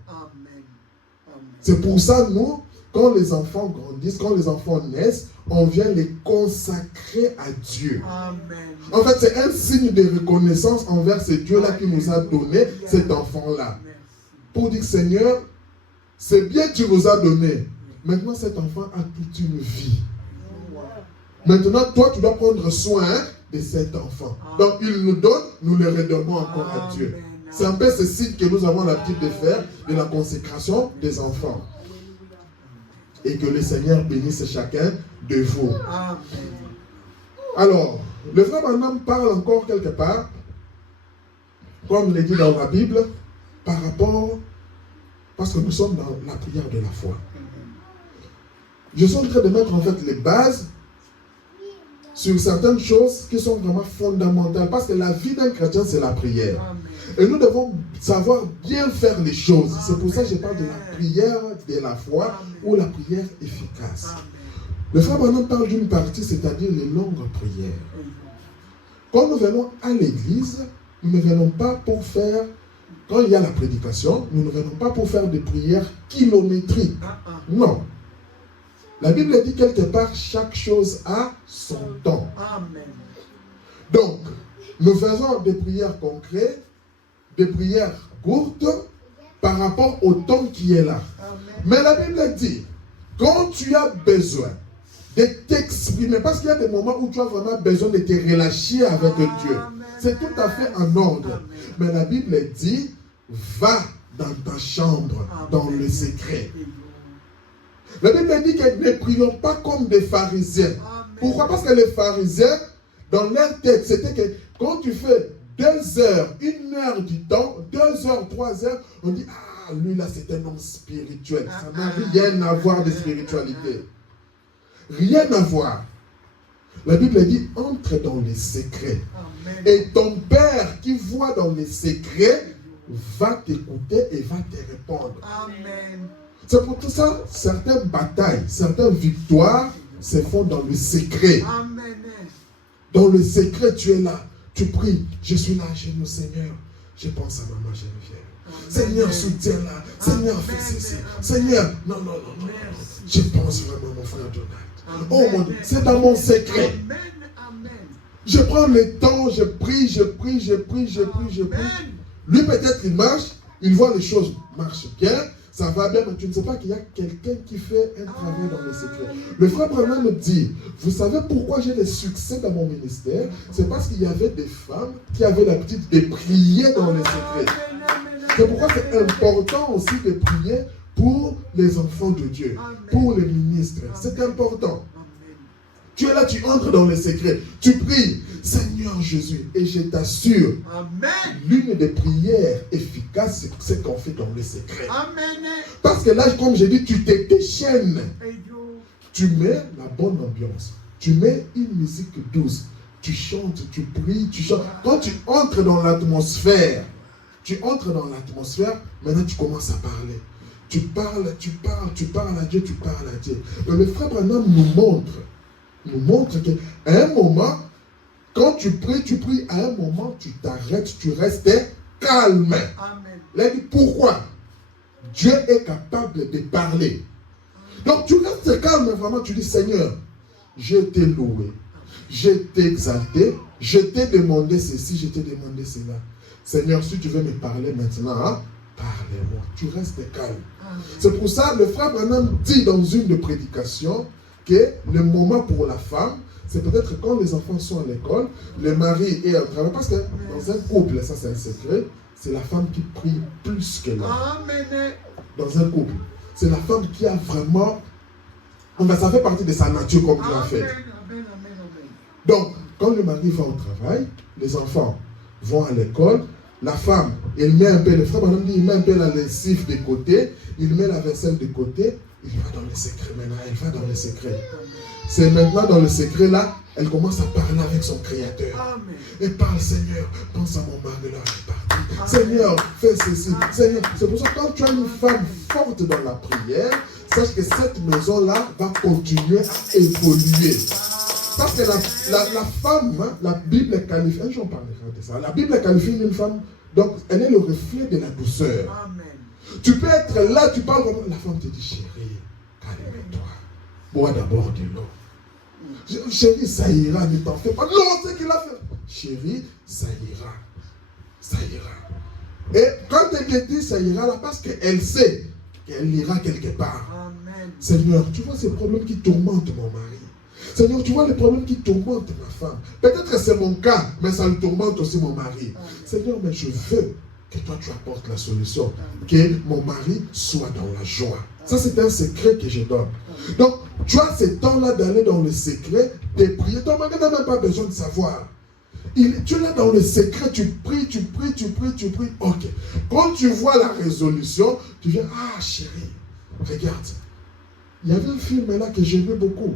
C'est pour ça, nous, quand les enfants grandissent, quand les enfants naissent, on vient les consacrer à Dieu. Amen. En fait, c'est un signe de reconnaissance envers ce Dieu-là qui nous a donné cet enfant-là. Pour dire, Seigneur, c'est bien que tu nous as donné. Maintenant, cet enfant a toute une vie. Maintenant, toi, tu dois prendre soin de cet enfant. Donc, il nous donne, nous le redonnons encore à Dieu. C'est un peu ce signe que nous avons l'habitude de faire de la consécration des enfants. Et que le Seigneur bénisse chacun de vous. Alors, le frère Branham parle encore quelque part, comme il est dit dans la Bible, par rapport, parce que nous sommes dans la prière de la foi. Je suis en train de mettre en fait les bases sur certaines choses qui sont vraiment fondamentales, parce que la vie d'un chrétien, c'est la prière. Et nous devons savoir bien faire les choses. C'est pour ça que je parle de la prière de la foi ou la prière efficace. Le frère Branham parle d'une partie, c'est-à-dire les longues prières. Quand nous venons à l'église, nous ne venons pas pour faire, quand il y a la prédication, nous ne venons pas pour faire des prières kilométriques. Non. La Bible dit quelque part, chaque chose a son temps. Donc, nous faisons des prières concrètes, des prières courtes, par rapport au temps qui est là. Mais la Bible dit, quand tu as besoin de t'exprimer, parce qu'il y a des moments où tu as vraiment besoin de te relâcher avec Dieu. C'est tout à fait en ordre. Mais la Bible dit, va dans ta chambre, dans le secret. La Bible dit que ne prions pas comme des pharisiens. Pourquoi? Parce que les pharisiens, dans leur tête, c'était que quand tu fais 2 heures, 1 heure du temps, 2 heures, 3 heures, on dit, ah, lui là c'est un homme spirituel. Ça n'a rien à voir de spiritualité. Rien à voir. La Bible dit, entre dans les secrets. Et ton Père qui voit dans les secrets va t'écouter et va te répondre. Amen. C'est pour tout ça, certaines batailles, certaines victoires se font dans le secret. Amen. Dans le secret, tu es là, tu pries. Je suis là, genoux, Seigneur. Je pense à maman Geneviève. Seigneur, soutiens-la. Seigneur, fais ceci. Seigneur, non. Je pense vraiment à mon frère Donald. Oh mon Dieu, c'est dans mon secret. Je prends le temps, je prie. Lui, peut-être, il marche, il voit les choses marchent bien. Ça va bien, mais tu ne sais pas qu'il y a quelqu'un qui fait un travail dans le secret. Le frère Branham me dit, vous savez pourquoi j'ai le succès dans mon ministère? C'est parce qu'il y avait des femmes qui avaient l'habitude de prier dans le secret. C'est pourquoi c'est important aussi de prier pour les enfants de Dieu, pour les ministres. C'est important. Tu es là, tu entres dans le secret, tu pries, Seigneur Jésus, et je t'assure, l'une des prières efficaces, c'est ce qu'on fait dans le secret. Amen. Parce que là, comme j'ai dit, tu te déchaînes. Tu mets la bonne ambiance, tu mets une musique douce, tu chantes, tu pries, tu chantes. Quand tu entres dans l'atmosphère, maintenant tu commences à parler. Tu parles à Dieu, tu parles à Dieu. Mais le frère Branham nous montre qu'à un moment, quand tu pries, à un moment, tu t'arrêtes, tu restes calme. Amen. Là, il dit, pourquoi? Dieu est capable de parler. Donc, tu restes calme, vraiment, tu dis, Seigneur, je t'ai loué, je t'ai exalté, je t'ai demandé ceci, je t'ai demandé cela. Seigneur, si tu veux me parler maintenant, parlez-moi. Tu restes calme. C'est pour ça, le frère Branham dit dans une de prédications, que le moment pour la femme, c'est peut-être quand les enfants sont à l'école, le mari est au travail, parce que dans un couple, ça c'est un secret, c'est la femme qui prie plus que l'homme. Dans un couple, c'est la femme qui a vraiment, ça fait partie de sa nature comme Dieu a fait. Donc, quand le mari va au travail, les enfants vont à l'école, la femme, elle met un peu, le frère Branham dit, il met un peu la lessive de côté, il met la vaisselle de côté, il va dans le secret maintenant, elle va dans le secret. C'est maintenant dans le secret là, elle commence à parler avec son Créateur. Amen. Elle parle, Seigneur, pense à mon mari là, elle est partie. Seigneur, fais ceci. Seigneur, c'est pour ça que quand tu as une femme forte dans la prière, sache que cette maison-là va continuer à évoluer. Parce que la femme, la Bible qualifie, un jour on parlera de ça, la Bible qualifie une femme, donc elle est le reflet de la douceur. Amen. Tu peux être là, tu parles comme la femme te dit, chérie, calme-toi, bois d'abord de l'eau. Chérie, ça ira, ne t'en fais pas. Non, c'est qu'il a fait. Chérie, ça ira. Ça ira. Et quand elle dit ça ira là, parce qu'elle sait qu'elle ira quelque part. Amen. Seigneur, tu vois ces problèmes qui tourmentent mon mari. Seigneur, tu vois les problèmes qui tourmentent ma femme. Peut-être que c'est mon cas, mais ça le tourmente aussi mon mari. Amen. Seigneur, mais je veux que toi tu apportes la solution. Que mon mari soit dans la joie. Ça, c'est un secret que je donne. Donc, tu as ce temps-là d'aller dans le secret, de prier. Ton mari n'a même pas besoin de savoir. Tu es là dans le secret, tu pries. Ok. Quand tu vois la résolution, tu viens, ah chérie, regarde. Il y avait un film là que j'aimais beaucoup.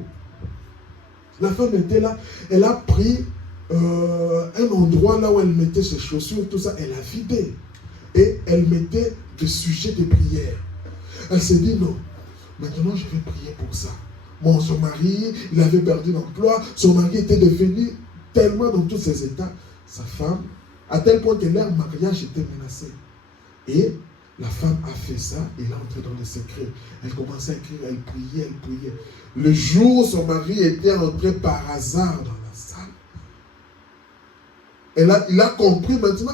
La femme était là, elle a pris un endroit là où elle mettait ses chaussures, tout ça, elle a vidé. Et elle mettait des sujets de prière. Elle s'est dit non, maintenant je vais prier pour ça. Son mari, il avait perdu l'emploi, son mari était devenu tellement dans tous ses états, sa femme, à tel point que leur mariage était menacé. Et la femme a fait ça, elle est entrée dans le secret. Elle commençait à écrire, elle priait. Le jour où son mari était entré par hasard dans la salle, il a compris maintenant.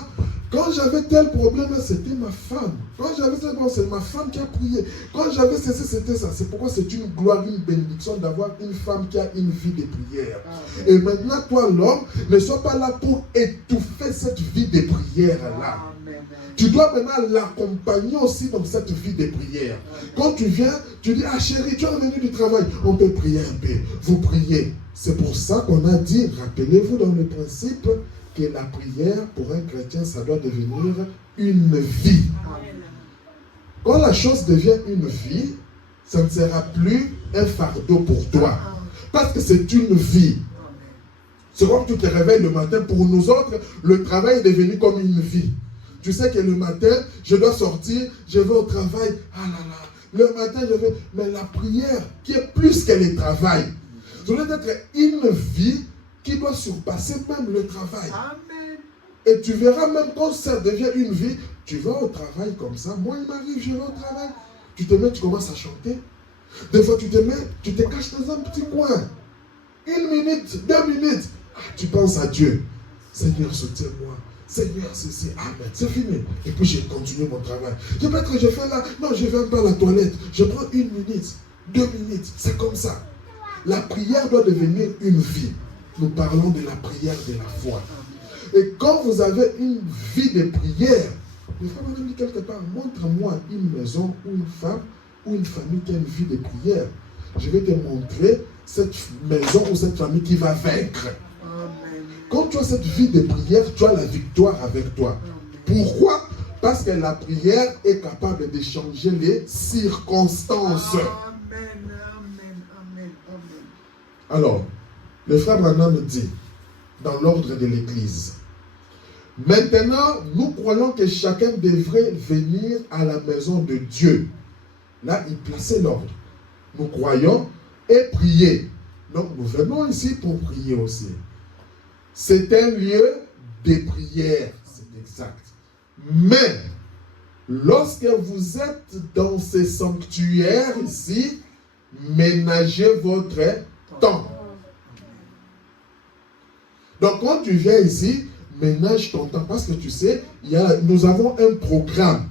Quand j'avais tel problème, c'était ma femme. Quand j'avais tel problème, c'est ma femme qui a prié. Quand j'avais cessé, c'était ça. C'est pourquoi c'est une gloire, une bénédiction d'avoir une femme qui a une vie de prière. Et maintenant, toi, l'homme, ne sois pas là pour étouffer cette vie de prière-là. Tu dois maintenant l'accompagner aussi dans cette vie de prière. Quand tu viens, tu dis, ah chérie, tu es revenu du travail. On peut prier un peu. Vous priez. C'est pour ça qu'on a dit, rappelez-vous dans le principe, que la prière, pour un chrétien, ça doit devenir une vie. Quand la chose devient une vie, ça ne sera plus un fardeau pour toi. Parce que c'est une vie. C'est comme tu te réveilles le matin. Pour nous autres, le travail est devenu comme une vie. Tu sais que le matin, je dois sortir, je vais au travail. Ah là là, le matin, je vais... Mais la prière, qui est plus que le travail, ça doit être une vie qui doit surpasser même le travail. Amen. Et tu verras même quand ça devient une vie, tu vas au travail comme ça. Moi, il m'arrive, je vais au travail. Tu te mets, tu commences à chanter. Des fois, tu te caches dans un petit coin. 1 minute, 2 minutes. Ah, tu penses à Dieu. Seigneur, soutiens-moi. Seigneur, ceci, amen. C'est fini. Et puis, j'ai continué mon travail. Peut-être que je fais là. Non, je vais pas à la toilette. Je prends 1 minute, 2 minutes. C'est comme ça. La prière doit devenir une vie. Nous parlons de la prière de la foi. Et quand vous avez une vie de prière, les femmes m'ont dit quelque part, montre-moi une maison ou une femme ou une famille qui a une vie de prière. Je vais te montrer cette maison ou cette famille qui va vaincre. Quand tu as cette vie de prière, tu as la victoire avec toi. Pourquoi? Parce que la prière est capable de changer les circonstances. Alors, le frère Branham dit, dans l'ordre de l'Église, maintenant, nous croyons que chacun devrait venir à la maison de Dieu. Là, il plaçait l'ordre. Nous croyons et prier. Donc, nous venons ici pour prier aussi. C'est un lieu de prière, c'est exact. Mais, lorsque vous êtes dans ces sanctuaires ici, ménagez votre temps. Donc, quand tu viens ici, ménage ton temps. Parce que tu sais, nous avons un programme.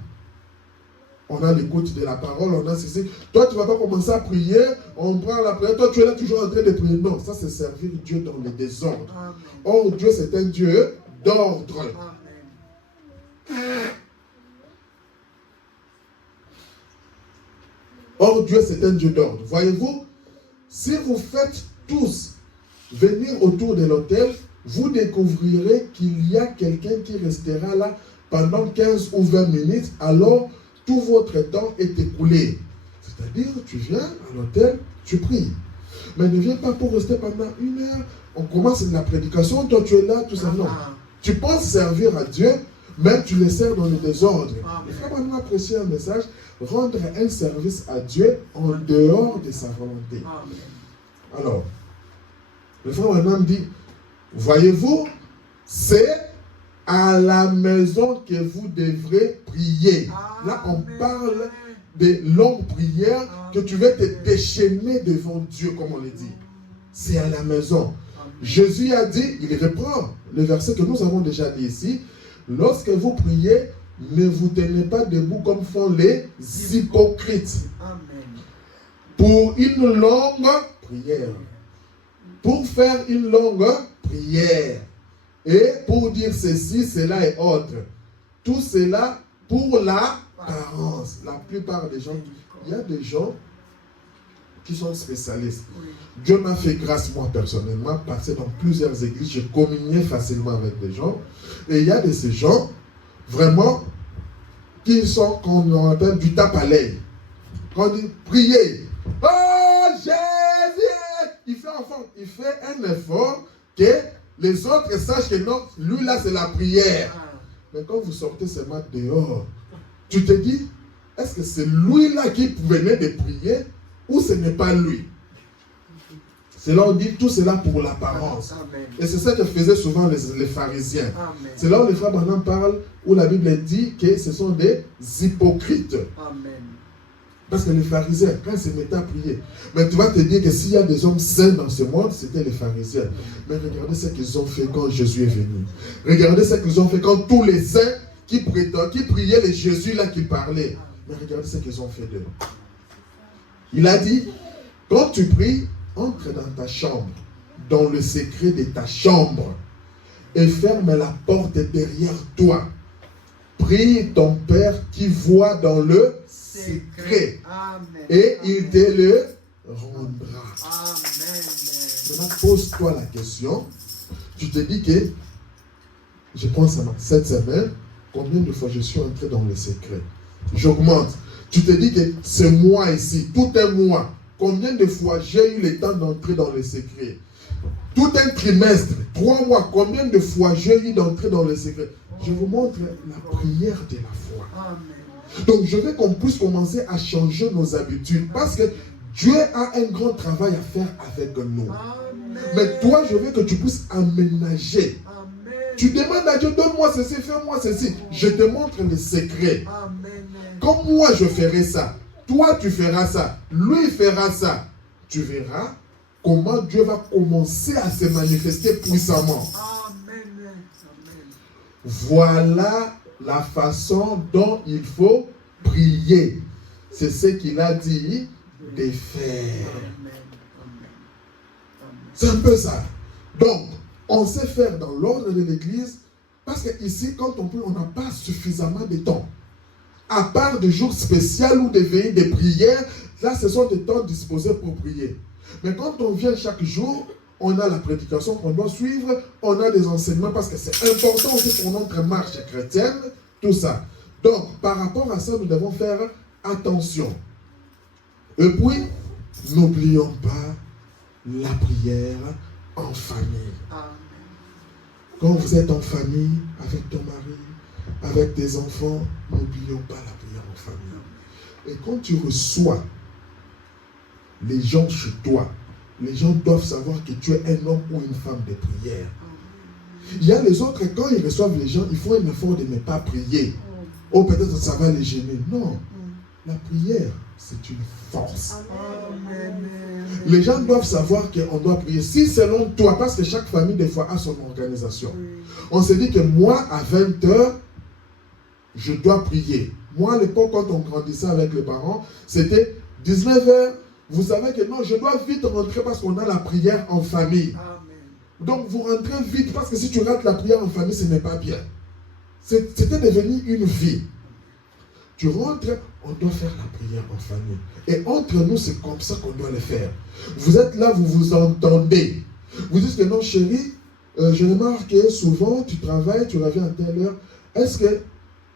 On a l'écoute de la parole, on a ceci. Toi, tu ne vas pas commencer à prier, on prend la prière. Toi, tu es là toujours en train de prier. Non, ça, c'est servir Dieu dans le désordre. Or, Dieu, c'est un Dieu d'ordre. Or, Dieu, c'est un Dieu d'ordre. Voyez-vous, si vous faites tous venir autour de l'autel, vous découvrirez qu'il y a quelqu'un qui restera là pendant 15 ou 20 minutes, alors tout votre temps est écoulé. C'est-à-dire, tu viens à l'autel, tu pries. Mais ne viens pas pour rester pendant 1 heure. On commence la prédication, toi tu es là, tout ça. Non. Tu penses servir à Dieu, mais tu le sers dans le désordre. Il faut vraiment apprécier un message, rendre un service à Dieu en dehors de sa volonté. Alors, le frère Branham dit, voyez-vous, c'est à la maison que vous devrez prier. Là, on parle de longues prières que tu vas te déchaîner devant Dieu, comme on le dit. C'est à la maison. Jésus a dit, il reprend le verset que nous avons déjà dit ici, lorsque vous priez, ne vous tenez pas debout comme font les hypocrites. Pour une longue prière. Pour faire une longue prière. Et pour dire ceci, cela et autre. tout cela pour l'apparence. La plupart des gens, il y a des gens qui sont spécialistes. Dieu m'a fait grâce, moi personnellement, passer dans plusieurs églises, je communiais facilement avec des gens. Et il y a de ces gens, vraiment, qui sont, comme on appelle, du tape à l'œil. Quand on dit prier, oh Jésus, il fait un effort que les autres sachent que non, lui là c'est la prière. Mais quand vous sortez seulement dehors, tu te dis, est-ce que c'est lui là qui venait de prier ou ce n'est pas lui? C'est là où on dit tout cela pour l'apparence. Et c'est ça que faisaient souvent les pharisiens. C'est là où les frères Branham parlent, où la Bible dit que ce sont des hypocrites. Amen. Parce que les pharisiens, quand ils se mettaient à prier, mais tu vas te dire que s'il y a des hommes saints dans ce monde, c'était les pharisiens. Mais regardez ce qu'ils ont fait quand Jésus est venu. Regardez ce qu'ils ont fait quand tous les saints qui priaient les Jésus là qui parlaient. Mais regardez ce qu'ils ont fait d'eux. Il a dit, quand tu pries, entre dans ta chambre, dans le secret de ta chambre, et ferme la porte derrière toi. Prie ton Père qui voit dans le secret. Amen. Et il te le rendra. Amen. Maintenant, pose-toi la question. Tu te dis que, je pense cette semaine, combien de fois je suis entré dans le secret? J'augmente. Tu te dis que ce mois ici, tout un mois, combien de fois j'ai eu le temps d'entrer dans le secret? Tout un trimestre, 3 mois, combien de fois j'ai eu d'entrer dans le secret? Je vous montre la prière de la foi. Amen. Donc je veux qu'on puisse commencer à changer nos habitudes parce que Dieu a un grand travail à faire avec nous. Amen. Mais toi, je veux que tu puisses aménager. Amen. Tu demandes à Dieu, donne-moi ceci, fais-moi ceci. Je te montre le secret. Amen. Comme moi, je ferai ça. Toi, tu feras ça. Lui fera ça. Tu verras comment Dieu va commencer à se manifester puissamment. Amen. Amen. Voilà la façon dont il faut prier. C'est ce qu'il a dit de faire. Amen. Amen. C'est un peu ça. Donc, on sait faire dans l'ordre de l'église parce qu'ici, quand on prie, on n'a pas suffisamment de temps. À part des jours spéciaux ou des veillées de prière, là, ce sont des temps disposés pour prier. Mais quand on vient chaque jour, on a la prédication qu'on doit suivre, on a des enseignements parce que c'est important aussi pour notre marche chrétienne, tout ça. Donc, par rapport à ça, nous devons faire attention. Et puis, n'oublions pas la prière en famille. Amen. Quand vous êtes en famille, avec ton mari, avec tes enfants, n'oublions pas la prière en famille. Et quand tu reçois les gens chez toi, les gens doivent savoir que tu es un homme ou une femme de prière. Il y a les autres, quand ils reçoivent les gens, ils font un effort de ne pas prier. Oh, peut-être ça va les gêner. Non, la prière, c'est une force. Amen. Les gens doivent savoir qu'on doit prier. Si selon toi, parce que chaque famille, des fois, a son organisation. On se dit que moi, à 20h, je dois prier. Moi, à l'époque, quand on grandissait avec les parents, c'était 19h. Vous savez que non, je dois vite rentrer parce qu'on a la prière en famille. Amen. Donc, vous rentrez vite parce que si tu rates la prière en famille, ce n'est pas bien. C'était devenu une vie. Tu rentres, on doit faire la prière en famille. Et entre nous, c'est comme ça qu'on doit le faire. Vous êtes là, vous vous entendez. Vous dites que non, chérie, je remarque que souvent, tu travailles, tu reviens à telle heure. Est-ce que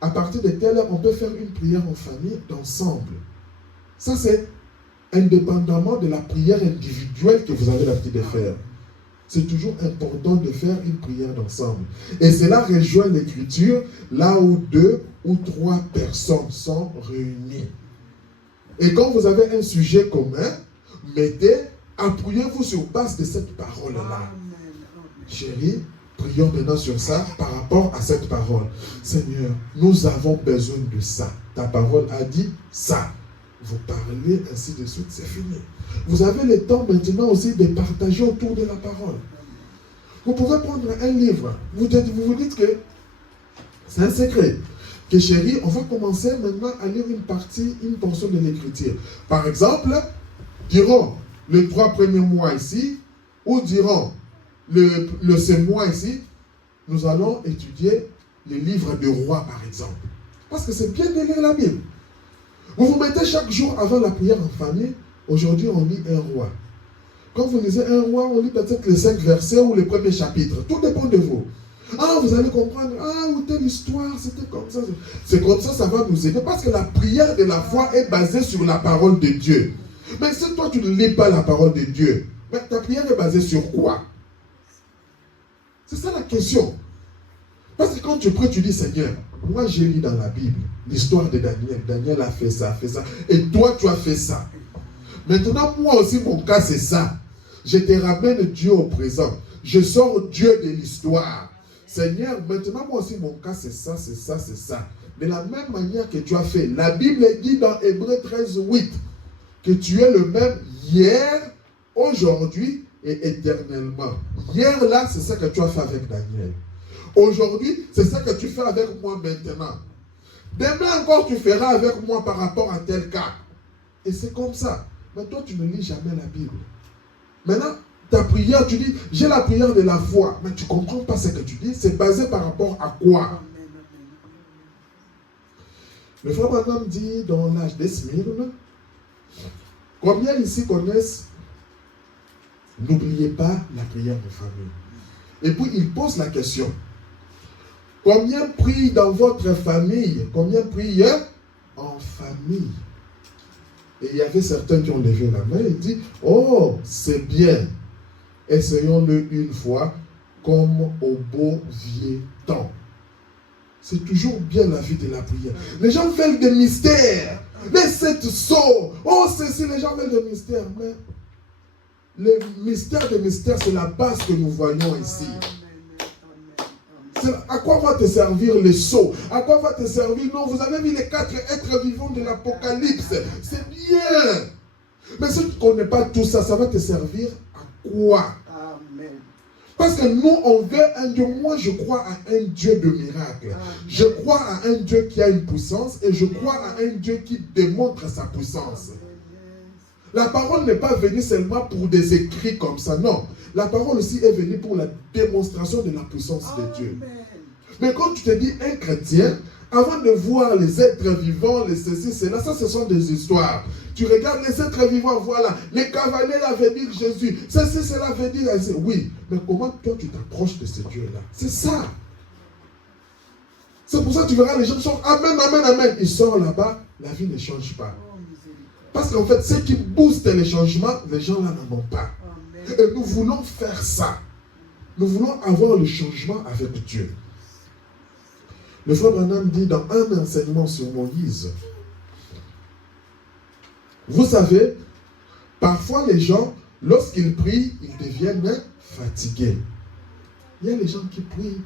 à partir de telle heure, on peut faire une prière en famille d'ensemble? Ça, c'est indépendamment de la prière individuelle que vous avez l'habitude de faire. C'est toujours important de faire une prière d'ensemble. Et cela rejoint l'Écriture, là où 2 ou 3 personnes sont réunies. Et quand vous avez un sujet commun, appuyez-vous sur base de cette parole-là. Chérie, prions maintenant sur ça par rapport à cette parole. Seigneur, nous avons besoin de ça. Ta parole a dit ça. Vous parlez ainsi de suite, c'est fini. Vous avez le temps maintenant aussi de partager autour de la parole. Vous pouvez prendre un livre. Vous vous dites que c'est un secret. Que chérie, on va commencer maintenant à lire une portion de l'Écriture. Par exemple, durant les 3 premiers mois ici, ou durant ce mois ici, nous allons étudier les livres de rois, par exemple. Parce que c'est bien de lire la Bible. Vous vous mettez chaque jour avant la prière en famille. Aujourd'hui, on lit un roi. Quand vous lisez un roi, on lit peut-être les 5 versets ou les premiers chapitres. Tout dépend de vous. Ah, vous allez comprendre. Ah, ou telle histoire, c'était comme ça. C'est comme ça, ça va nous aider. Parce que la prière de la foi est basée sur la parole de Dieu. Mais si toi, tu ne lis pas la parole de Dieu, mais ta prière est basée sur quoi? C'est ça la question. Parce que quand tu pries, tu dis, Seigneur, moi j'ai lu dans la Bible l'histoire de Daniel. Daniel a fait ça, fait ça. Et toi, tu as fait ça. Maintenant, moi aussi, mon cas, c'est ça. Je te ramène Dieu au présent. Je sors Dieu de l'histoire. Seigneur, maintenant, moi aussi, mon cas, c'est ça, c'est ça, c'est ça. De la même manière que tu as fait. La Bible dit dans Hébreux 13, 8 que tu es le même hier, aujourd'hui et éternellement. Hier, là, c'est ça que tu as fait avec Daniel. Aujourd'hui, c'est ça que tu fais avec moi maintenant. Demain encore, tu feras avec moi par rapport à tel cas. Et c'est comme ça. Mais toi, tu ne lis jamais la Bible. Maintenant, ta prière, tu dis, j'ai la prière de la foi. Mais tu ne comprends pas ce que tu dis. C'est basé par rapport à quoi? Le frère Branham dit dans l'âge des Smyrne, combien ici connaissent, n'oubliez pas la prière de famille. Et puis, il pose la question. Combien prient dans votre famille? Combien prient en famille? Et il y avait certains qui ont levé la main et dit, oh, c'est bien. Essayons-le une fois, comme au beau vieux temps. C'est toujours bien la vie de la prière. Les gens veulent des mystères. Les 7 sceaux. Oh, ceci, les gens veulent des mystères. Mais le mystère des mystères, c'est la base que nous voyons ici. À quoi va te servir les sceaux? À quoi va te servir? Non, vous avez vu les 4 êtres vivants de l'Apocalypse. C'est bien. Mais si tu ne connais pas tout ça, ça va te servir à quoi? Amen. Parce que nous, on veut un Dieu. Moi, je crois à un Dieu de miracles. Je crois à un Dieu qui a une puissance et je crois à un Dieu qui démontre sa puissance. La parole n'est pas venue seulement pour des écrits comme ça, non. La parole aussi est venue pour la démonstration de la puissance de Dieu. Mais quand tu te dis un chrétien, avant de voir les êtres vivants, les ceci, cela, ça, ce sont des histoires. Tu regardes les êtres vivants, voilà, les cavaliers avaient dit Jésus, ceci, cela veut dire, oui, mais comment toi tu t'approches de ce Dieu-là? C'est ça. C'est pour ça que tu verras les gens qui sont Amen, Amen, Amen. Ils sortent là-bas, la vie ne change pas. Parce qu'en fait, ce qui booste les changements, les gens là n'en ont pas. Et nous voulons faire ça. Nous voulons avoir le changement avec Dieu. Le frère Branham dit dans un enseignement sur Moïse, vous savez, parfois les gens, lorsqu'ils prient, ils deviennent fatigués. Il y a les gens qui prient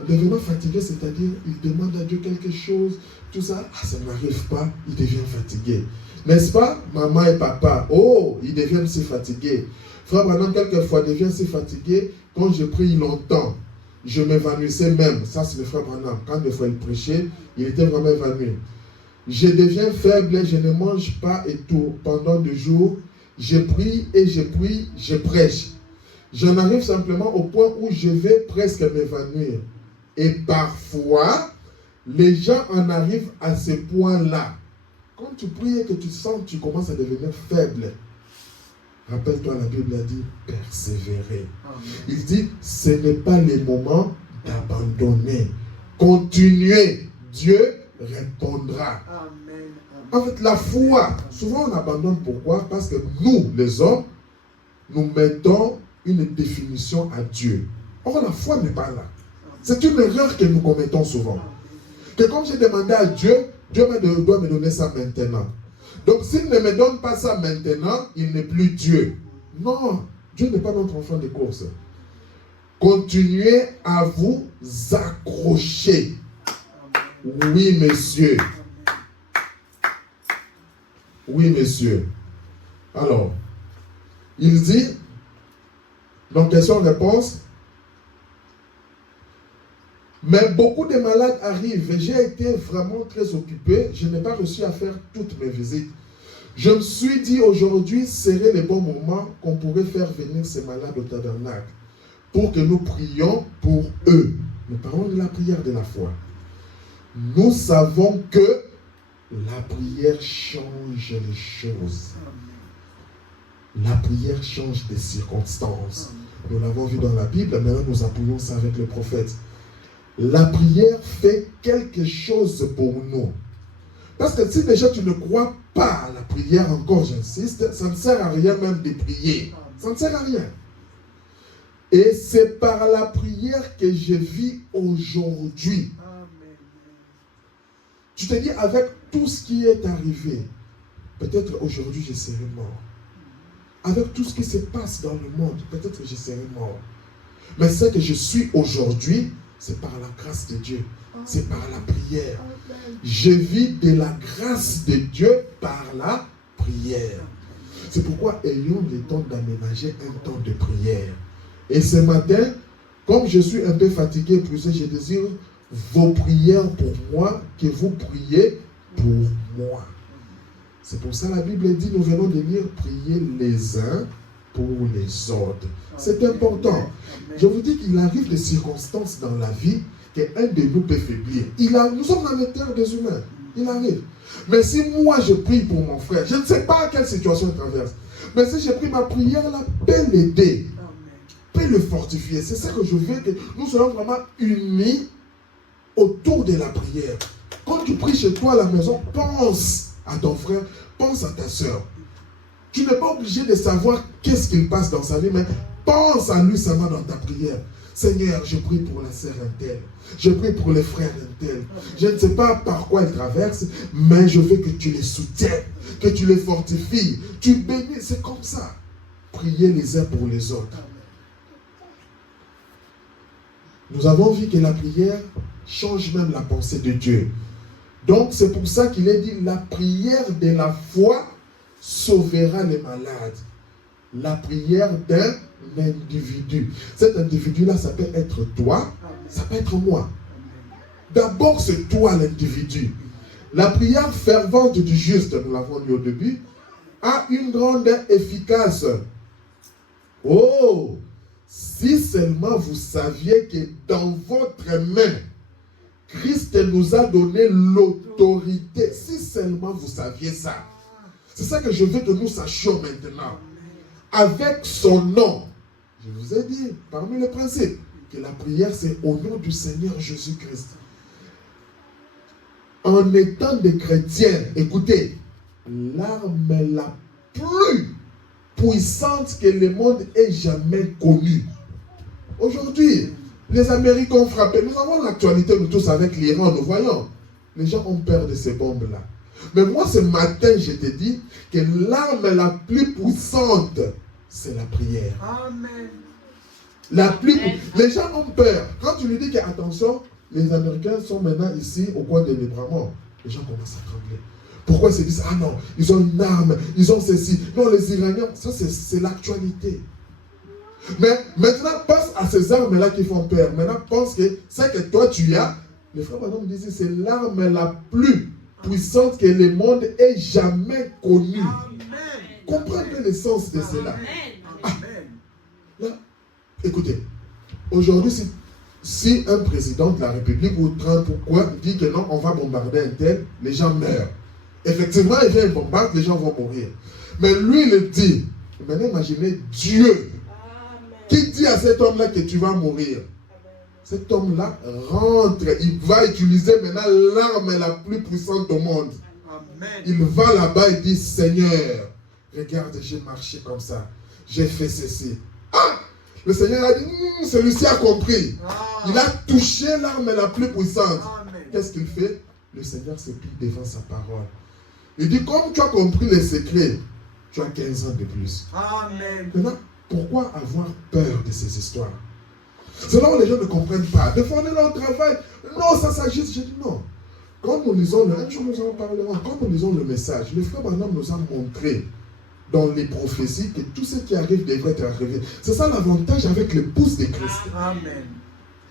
en devenant fatigués, c'est-à-dire ils demandent à Dieu quelque chose, tout ça, ça n'arrive pas, ils deviennent fatigués. N'est-ce pas, maman et papa? Oh, ils deviennent si fatigués. Frère Branham, quelquefois, devient si fatigué. Quand je prie longtemps, je m'évanouissais même. Ça, c'est le frère Branham. Quand des fois il prêchait, il était vraiment évanoui. Je deviens faible, je ne mange pas et tout. Pendant 2 jours, je prie et je prie, je prêche. J'en arrive simplement au point où je vais presque m'évanouir. Et parfois, les gens en arrivent à ce point-là. Quand tu pries et que tu sens que tu commences à devenir faible, rappelle-toi, la Bible a dit persévérer. Amen. Il dit, ce n'est pas le moment d'abandonner. Continuez, Dieu répondra. Amen. En fait, la foi, souvent on abandonne. Pourquoi? Parce que nous, les hommes, nous mettons une définition à Dieu. Or, la foi n'est pas là. C'est une erreur que nous commettons souvent. Que comme j'ai demandé à Dieu, Dieu doit me donner ça maintenant. Donc, s'il ne me donne pas ça maintenant, il n'est plus Dieu. Non, Dieu n'est pas notre enfant de course. Continuez à vous accrocher. Oui, monsieur. Oui, monsieur. Alors, il dit, donc question-réponse, mais beaucoup de malades arrivent et j'ai été vraiment très occupé. Je n'ai pas réussi à faire toutes mes visites. Je me suis dit aujourd'hui serait le bon moment qu'on pourrait faire venir ces malades au tabernacle. pour que nous prions pour eux. Nous parlons de la prière de la foi. Nous savons que la prière change les choses. La prière change des circonstances. Nous l'avons vu dans la Bible, maintenant nous appuyons ça avec le prophète. La prière fait quelque chose pour nous. Parce que si déjà tu ne crois pas à la prière, encore j'insiste, ça ne sert à rien même de prier. Ça ne sert à rien. Et c'est par la prière que je vis aujourd'hui. Tu te dis, avec tout ce qui est arrivé, peut-être aujourd'hui je serai mort. Avec tout ce qui se passe dans le monde, peut-être je serai mort. Mais ce que je suis aujourd'hui, c'est par la grâce de Dieu. C'est par la prière. Je vis de la grâce de Dieu par la prière. C'est pourquoi ayons le temps d'aménager un temps de prière. Et ce matin, comme je suis un peu fatigué, je désire vos prières pour moi, que vous priez pour moi. C'est pour ça que la Bible dit, nous venons de lire, prier les uns pour les autres. C'est important. Je vous dis qu'il arrive des circonstances dans la vie qu'un de nous peut faiblir. Nous sommes dans le terre des humains. Il arrive. Mais si moi je prie pour mon frère, je ne sais pas quelle situation il traverse, mais si je prie, ma prière là peut l'aider, peut le fortifier. C'est ça que je veux, que nous soyons vraiment unis autour de la prière. Quand tu pries chez toi à la maison, pense à ton frère, pense à ta soeur. Tu n'es pas obligé de savoir qu'est-ce qu'il passe dans sa vie, mais pense à lui seulement dans ta prière. Seigneur, je prie pour la sœur Intel. Je prie pour les frères Intel. Je ne sais pas par quoi ils traversent, mais je veux que tu les soutiennes, que tu les fortifies. Tu bénis, c'est comme ça. Priez les uns pour les autres. Nous avons vu que la prière change même la pensée de Dieu. Donc c'est pour ça qu'il est dit, la prière de la foi sauvera les malades. La prière d'un individu. Cet individu-là, ça peut être toi, ça peut être moi. D'abord, c'est toi l'individu. La prière fervente du juste, nous l'avons dit au début, a une grande efficace. Oh, si seulement vous saviez que dans votre main, Christ nous a donné l'autorité. Si seulement vous saviez ça. C'est ça que je veux que nous sachions maintenant. Avec son nom, je vous ai dit, parmi les principes, que la prière c'est au nom du Seigneur Jésus-Christ. En étant des chrétiens, écoutez, l'arme la plus puissante que le monde ait jamais connue. Aujourd'hui, les Américains ont frappé. Nous avons l'actualité, nous tous, avec l'Iran, nous voyons. Les gens ont peur de ces bombes-là. Mais moi, ce matin, je te dis que l'arme la plus puissante, c'est la prière. Amen. Les gens ont peur. Quand tu lui dis que, attention, les Américains sont maintenant ici au coin de Libramont, les gens commencent à trembler. Pourquoi ils se disent, ah non, ils ont une arme, ils ont ceci. Non, les Iraniens, ça c'est l'actualité. Mais maintenant, pense à ces armes-là qui font peur. Maintenant, pense que c'est que toi tu as. Le frère Madame disait, c'est l'arme la plus puissante que le monde ait jamais connue. Comprends un peu le sens de cela. Ah, là, écoutez, aujourd'hui, si un président de la République ou Trump ou quoi dit que non, on va bombarder un tel, les gens meurent. Effectivement, il vient bombarder, les gens vont mourir. Mais lui, il le dit. Maintenant, imaginez Dieu qui dit à cet homme-là que tu vas mourir. Cet homme-là rentre, il va utiliser maintenant l'arme la plus puissante au monde. Amen. Il va là-bas et dit, Seigneur, regarde, j'ai marché comme ça, j'ai fait ceci. Ah! Le Seigneur a dit, celui-ci a compris. Il a touché l'arme la plus puissante. Qu'est-ce qu'il fait? Le Seigneur se plie devant sa parole. Il dit, comme tu as compris les secrets, tu as 15 ans de plus. Amen. Maintenant, pourquoi avoir peur de ces histoires? C'est là où les gens ne comprennent pas. Des fois, on est là au travail. Non, ça s'agit. Je dis non. Quand nous lisons, un jour nous en parlerons, quand nous lisons le message, le frère Branham nous a montré dans les prophéties que tout ce qui arrive devrait être arrivé. C'est ça l'avantage avec l'épouse de Christ. Amen.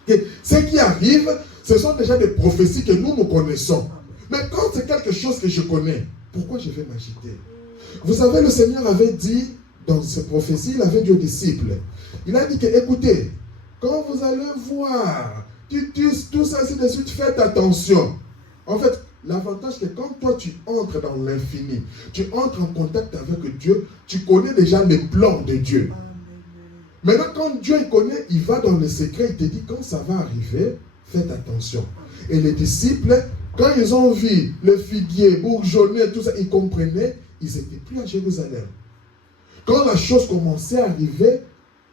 Et ce qui arrive, ce sont déjà des prophéties que nous connaissons. Mais quand c'est quelque chose que je connais, pourquoi je vais m'agiter? Vous savez, le Seigneur avait dit, dans ses prophéties, il avait dit aux disciples, il a dit que, écoutez, Quand vous allez voir, tout ça, ainsi de suite, faites attention. En fait, l'avantage, c'est que quand toi, tu entres dans l'infini, tu entres en contact avec Dieu, tu connais déjà les plans de Dieu. Maintenant, quand Dieu il connaît, il va dans le secret, il te dit, quand ça va arriver, faites attention. Et les disciples, quand ils ont vu le figuier bourgeonner, tout ça, ils comprenaient, ils n'étaient plus à Jérusalem. Quand la chose commençait à arriver,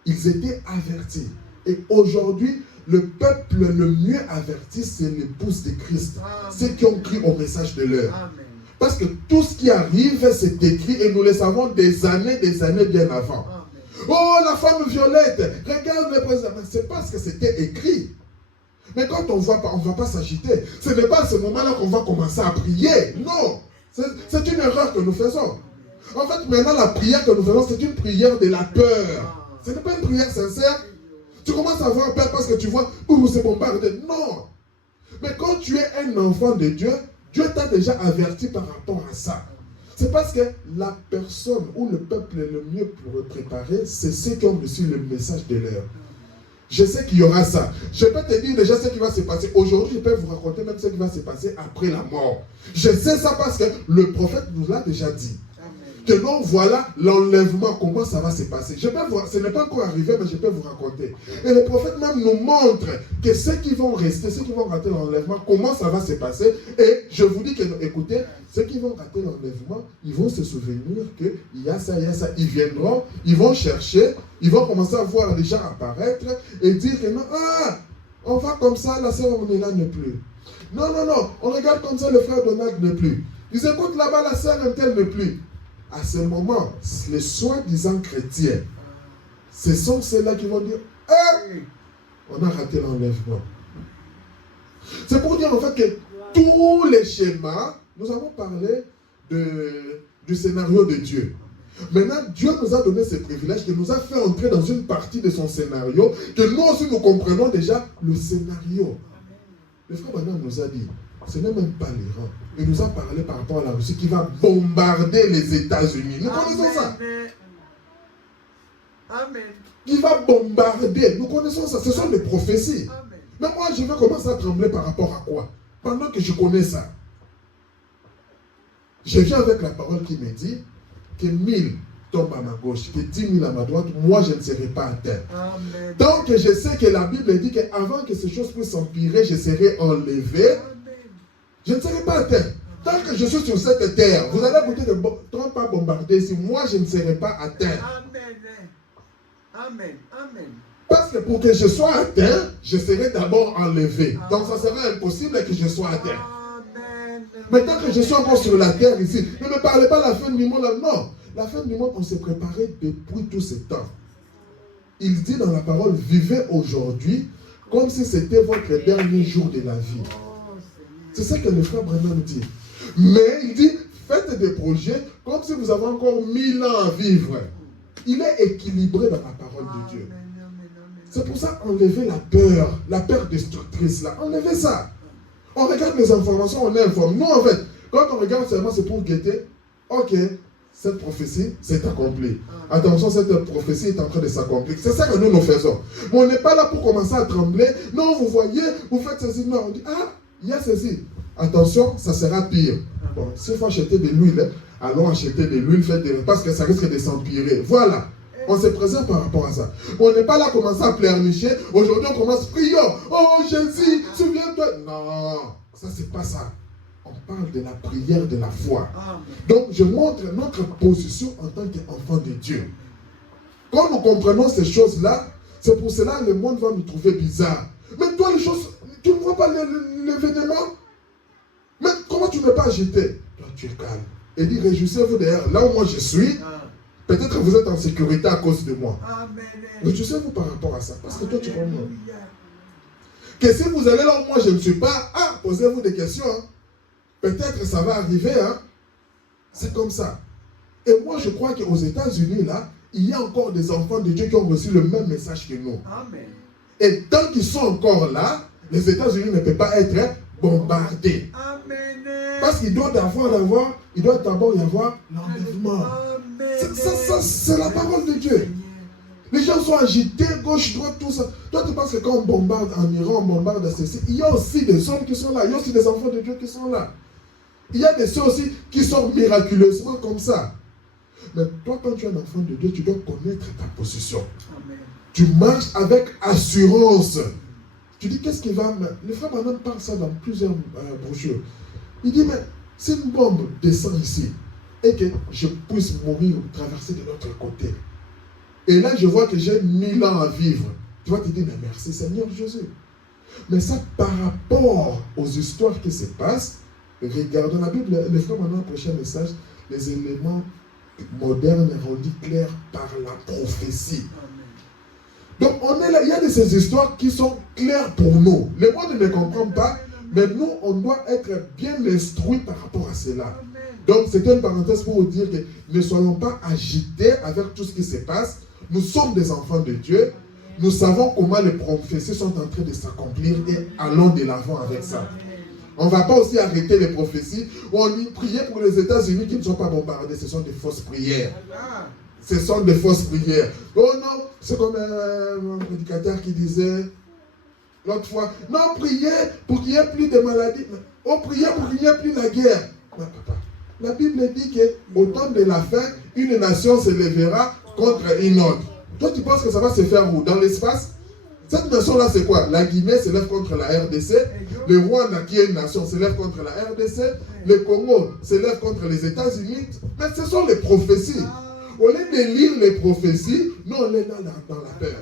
ils étaient avertis. Et aujourd'hui, le peuple le mieux averti, c'est l'épouse de Christ. Ceux qui ont cru au message de l'heure. Parce que tout ce qui arrive, c'est écrit et nous le savons des années bien avant. Oh, la femme violette, regarde le président. C'est parce que c'était écrit. Mais quand on voit pas, on ne va pas s'agiter. Ce n'est pas à ce moment-là qu'on va commencer à prier. Non. C'est une erreur que nous faisons. En fait, maintenant, la prière que nous faisons, c'est une prière de la peur. Ce n'est pas une prière sincère. Tu commences à avoir peur parce que tu vois, c'est bombardé. Non. Mais quand tu es un enfant de Dieu, Dieu t'a déjà averti par rapport à ça. C'est parce que la personne ou le peuple le mieux pour préparer, c'est ceux qui ont reçu le message de l'heure. Je sais qu'il y aura ça. Je peux te dire déjà ce qui va se passer. Aujourd'hui, je peux vous raconter même ce qui va se passer après la mort. Je sais ça parce que le prophète nous l'a déjà dit. Que non, voilà l'enlèvement, comment ça va se passer. Je peux voir, ce n'est pas encore arrivé, mais je peux vous raconter. Et le prophète même nous montre que ceux qui vont rester, ceux qui vont rater l'enlèvement, comment ça va se passer. Et je vous dis que, écoutez, ceux qui vont rater l'enlèvement, ils vont se souvenir qu'il y a ça, il y a ça. Ils viendront, ils vont chercher, ils vont commencer à voir les gens apparaître et dire que non, on va comme ça, la sœur Ornella n'est plus. Non, on regarde comme ça, le frère Donald n'est plus. Ils écoutent là-bas, la sœur Intel n'est plus. À ce moment, les soi-disant chrétiens, ce sont ceux-là qui vont dire on a raté l'enlèvement. C'est pour dire en fait que tous les schémas, nous avons parlé du scénario de Dieu. Maintenant, Dieu nous a donné ce privilège, qu'il nous a fait entrer dans une partie de son scénario, que nous aussi nous comprenons déjà le scénario. Le frère Branham nous a dit, ce n'est même pas l'Iran. Il nous a parlé par rapport à la Russie qui va bombarder les États-Unis. Nous connaissons ça. Amen. Qui va bombarder. Nous connaissons ça. Ce sont des prophéties. Amen. Mais moi, je vais commencer à trembler par rapport à quoi? Pendant que je connais ça. Je viens avec la parole qui me dit que 1000 tombent à ma gauche, que 10 000 à ma droite, moi je ne serai pas atteint. Amen. Donc je sais que la Bible dit qu'avant que ces choses puissent s'empirer, je serai enlevé. Amen. Je ne serai pas atteint. Tant que je suis sur cette terre, vous allez écouter que Trump a bombardé ici, moi je ne serai pas atteint. Amen. Amen. Amen. Parce que pour que je sois atteint, je serai d'abord enlevé. Donc ça sera impossible que je sois atteint. Amen. Mais tant que je suis encore sur la terre ici, ne me parlez pas de la fin du monde. Non, la fin du monde, on s'est préparé depuis tout ce temps. Il dit dans la parole, vivez aujourd'hui comme si c'était votre dernier jour de la vie. C'est ça que le frère Branham dit. Mais il dit, faites des projets comme si vous avez encore 1000 ans à vivre. Il est équilibré dans la parole de Dieu. C'est pour ça enlever la peur destructrice là. Enlevez ça. On regarde les informations, on est informé. Nous en fait, quand on regarde seulement, c'est pour guetter. Ok, cette prophétie s'est accomplie. Attention, cette prophétie est en train de s'accomplir. C'est ça que nous faisons. Mais on n'est pas là pour commencer à trembler. Non, vous voyez, vous faites ceci. Non, on dit, il y a ceci. Attention, ça sera pire. Bon, s'il faut acheter de l'huile, allons acheter de l'huile, parce que ça risque de s'empirer. Voilà. On se présente par rapport à ça. On n'est pas là à commencer à pleurnicher. Aujourd'hui, on commence, prions. Oh Jésus, souviens-toi. Non, ça, c'est pas ça. On parle de la prière de la foi. Donc, je montre notre position en tant qu'enfant de Dieu. Quand nous comprenons ces choses-là, c'est pour cela que le monde va nous trouver bizarres. Mais toi, les choses, tu ne vois pas l'événement? Mais comment tu ne peux pas agiter? Toi, tu es calme. Et dis, réjouissez-vous derrière. Là où moi je suis, peut-être que vous êtes en sécurité à cause de moi. Réjouissez-vous par rapport à ça. Parce que toi, tu comprends. Que si vous allez là où moi je ne suis pas, posez-vous des questions. Peut-être que ça va arriver. C'est comme ça. Et moi, je crois qu'aux États-Unis, là, il y a encore des enfants de Dieu qui ont reçu le même message que nous. Amen. Et tant qu'ils sont encore là, les États-Unis ne peuvent pas être bombardés. Amen. Parce qu'il doit d'abord y avoir l'enlèvement. Ça, c'est la parole de Dieu. Les gens sont agités, gauche, droite, tout ça. Toi, tu penses que quand on bombarde en Iran, on bombarde ceci, il y a aussi des hommes qui sont là, il y a aussi des enfants de Dieu qui sont là. Il y a des choses aussi qui sont miraculeusement comme ça. Mais toi, quand tu es un enfant de Dieu, tu dois connaître ta position. Amen. Tu marches avec assurance. Tu dis, qu'est-ce qui va... Le frère Branham parle ça dans plusieurs brochures. Il dit, mais si une bombe descend ici, et que je puisse mourir ou traverser de l'autre côté, et là, je vois que j'ai 1000 ans à vivre, tu vas te dire, mais merci Seigneur Jésus. Mais ça, par rapport aux histoires qui se passent, regardons la Bible, le frère Branham prêchait un message, les éléments modernes rendus clairs par la prophétie. Donc, on est là, il y a de ces histoires qui sont claires pour nous. Le monde ne comprend pas, mais nous, on doit être bien instruits par rapport à cela. Donc, c'était une parenthèse pour vous dire que ne soyons pas agités avec tout ce qui se passe. Nous sommes des enfants de Dieu. Nous savons comment les prophéties sont en train de s'accomplir et allons de l'avant avec ça. On ne va pas aussi arrêter les prophéties. On dit prier pour les États-Unis qui ne sont pas bombardés. Ce sont des fausses prières. Ce sont des fausses prières. Oh non, c'est comme un prédicateur qui disait l'autre fois, non, priez pour qu'il n'y ait plus de maladies. Oh, priez pour qu'il n'y ait plus la guerre. Non, papa. La Bible dit qu'au temps de la fin, une nation se lèvera contre une autre. Toi, tu penses que ça va se faire où? Dans l'espace? Cette nation-là, c'est quoi? La Guinée se lève contre la RDC. Le Rwanda, qui est une nation, se lève contre la RDC. Le Congo se lève contre les États-Unis. Mais ce sont les prophéties. Au lieu de lire les prophéties, nous, on est dans la peur.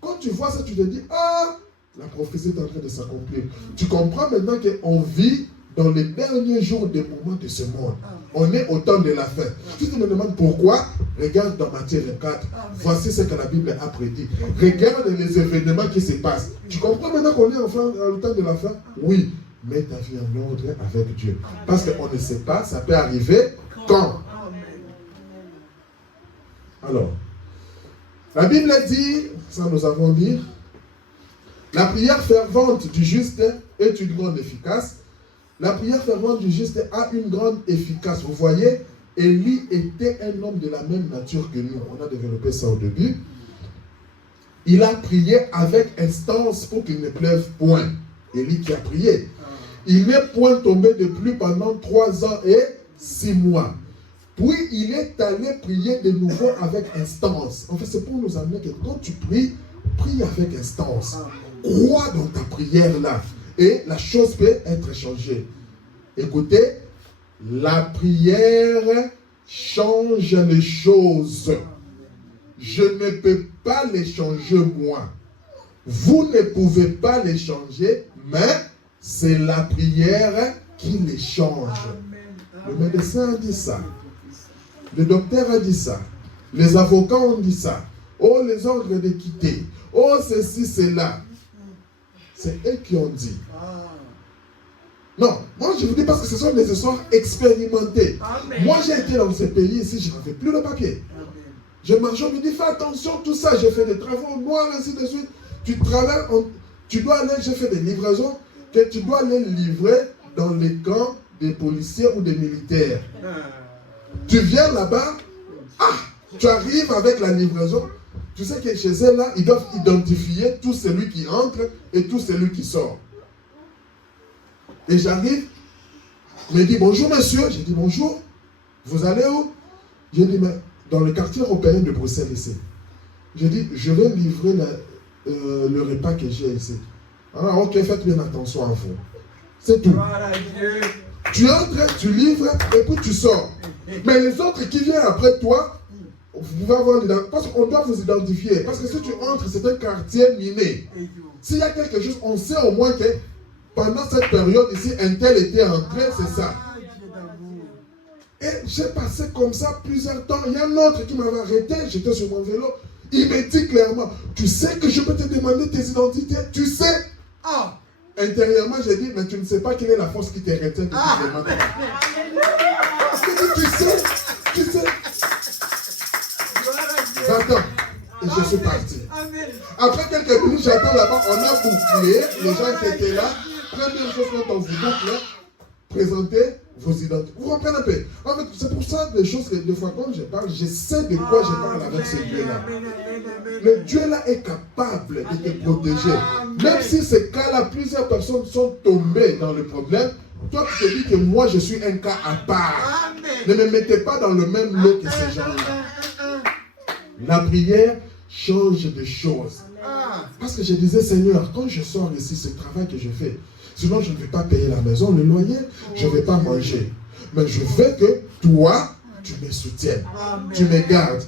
Quand tu vois ça, tu te dis, ah, la prophétie est en train de s'accomplir. Tu comprends maintenant qu'on vit dans les derniers jours des moments de ce monde. On est au temps de la fin. Si tu me demandes pourquoi, regarde dans Matthieu 24. Voici ce que la Bible a prédit. Regarde les événements qui se passent. Tu comprends maintenant qu'on est enfin au temps de la fin? Oui. Mets ta vie en ordre avec Dieu. Parce qu'on ne sait pas, ça peut arriver quand. Alors, la Bible dit, ça nous avons dit, la prière fervente du juste est une grande efficace. La prière fervente du juste a une grande efficace. Vous voyez, Élie était un homme de la même nature que nous. On a développé ça au début. Il a prié avec instance pour qu'il ne pleuve point. Élie qui a prié. Il n'est point tombé de pluie pendant 3 ans et 6 mois. Puis il est allé prier de nouveau avec instance. En fait, c'est pour nous amener que quand tu pries, prie avec instance. Crois dans ta prière là. Et la chose peut être changée. Écoutez, la prière change les choses. Je ne peux pas les changer moi. Vous ne pouvez pas les changer, mais c'est la prière qui les change. Le médecin a dit ça. Le docteur a dit ça. Les avocats ont dit ça. Oh, les ordres de quitter. Oh, ceci, cela. C'est eux qui ont dit. Non, moi je vous dis parce que ce sont des histoires expérimentées. Amen. Moi j'ai été dans ce pays ici, je n'avais plus le papier. Amen. Je marche, on me dit fais attention, tout ça, j'ai fait des travaux noirs, ainsi de suite. Tu travailles, tu dois aller, j'ai fait des livraisons, que tu dois aller livrer dans les camps des policiers ou des militaires. Tu viens là-bas, tu arrives avec la livraison. Tu sais que chez eux là, ils doivent identifier tout celui qui entre et tout celui qui sort. Et j'arrive, il me dit bonjour monsieur, j'ai dit bonjour, vous allez où? J'ai dit mais dans le quartier européen de Bruxelles ici. J'ai dit je vais livrer le repas que j'ai ici. Alors ok, faites bien attention à vous. C'est tout. Tu entres, tu livres et puis tu sors. Mais les autres qui viennent après toi, vous pouvez avoir parce qu'on doit vous identifier. Parce que si tu entres, c'est un quartier miné. S'il y a quelque chose, on sait au moins que pendant cette période ici, un tel était entré, c'est ça. Et j'ai passé comme ça plusieurs temps. Il y a un autre qui m'avait arrêté, j'étais sur mon vélo. Il me dit clairement, tu sais que je peux te demander tes identités? Tu sais? Intérieurement, j'ai dit, mais tu ne sais pas quelle est la force qui te retient que tu te demandes. Parce que tu sais. J'attends. Et je suis parti. Après quelques minutes, j'attends là-bas, on a bouclé, les gens qui étaient là. Première chose quand on vous boucle, présenter vos identités. Vous comprenez un peu? En fait, c'est pour ça des choses que des fois quand je parle, je sais de quoi je parle avec ce Dieu-là. Le Dieu-là est capable de te protéger. Même si ces cas-là, plusieurs personnes sont tombées dans le problème, toi tu te dis que moi je suis un cas à part. Ne me mettez pas dans le même lot que ces gens-là. La prière change de choses. Parce que je disais, Seigneur, quand je sors ici, ce travail que je fais, sinon je ne vais pas payer la maison, le loyer, je ne vais pas manger. Mais je veux que toi, tu me soutiennes, tu me gardes.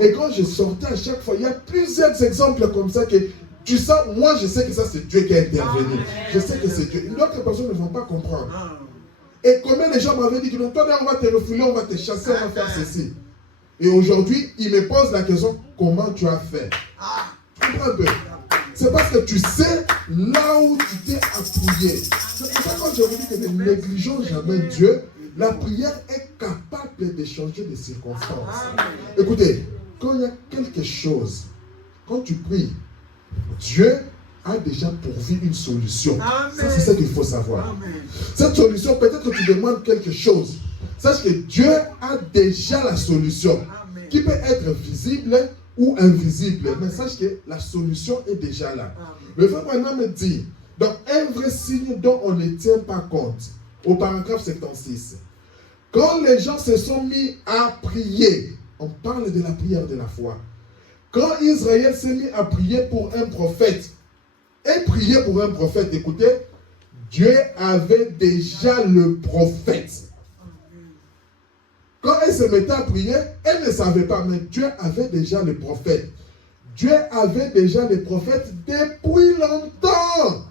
Et quand je sortais à chaque fois, il y a plusieurs exemples comme ça que tu sens, moi je sais que ça c'est Dieu qui a intervenu. Je sais que c'est Dieu. D'autres personnes ne vont pas comprendre. Et combien de gens m'avaient dit que non, toi, on va te refouler, on va te chasser, on va faire ceci. Et aujourd'hui, ils me posent la question, comment tu as fait? Tu comprends un peu? C'est parce que tu sais là où tu t'es appuyé. C'est pour ça que quand je vous dis que ne négligeons jamais Dieu, la prière est capable de changer de circonstances. Écoutez, quand il y a quelque chose, quand tu pries, Dieu a déjà pourvu une solution. Ça, c'est ce qu'il faut savoir. Cette solution, peut-être que tu demandes quelque chose. Sache que Dieu a déjà la solution, qui peut être visible ou invisible. Mais sache que la solution est déjà là. Le frère Branham me dit, donc un vrai signe dont on ne tient pas compte, au paragraphe 76, quand les gens se sont mis à prier, on parle de la prière de la foi. Quand Israël s'est mis à prier pour un prophète, et prier pour un prophète, écoutez, Dieu avait déjà le prophète. Quand elle se mettait à prier, elle ne savait pas, mais Dieu avait déjà le prophète. Dieu avait déjà le prophète depuis longtemps.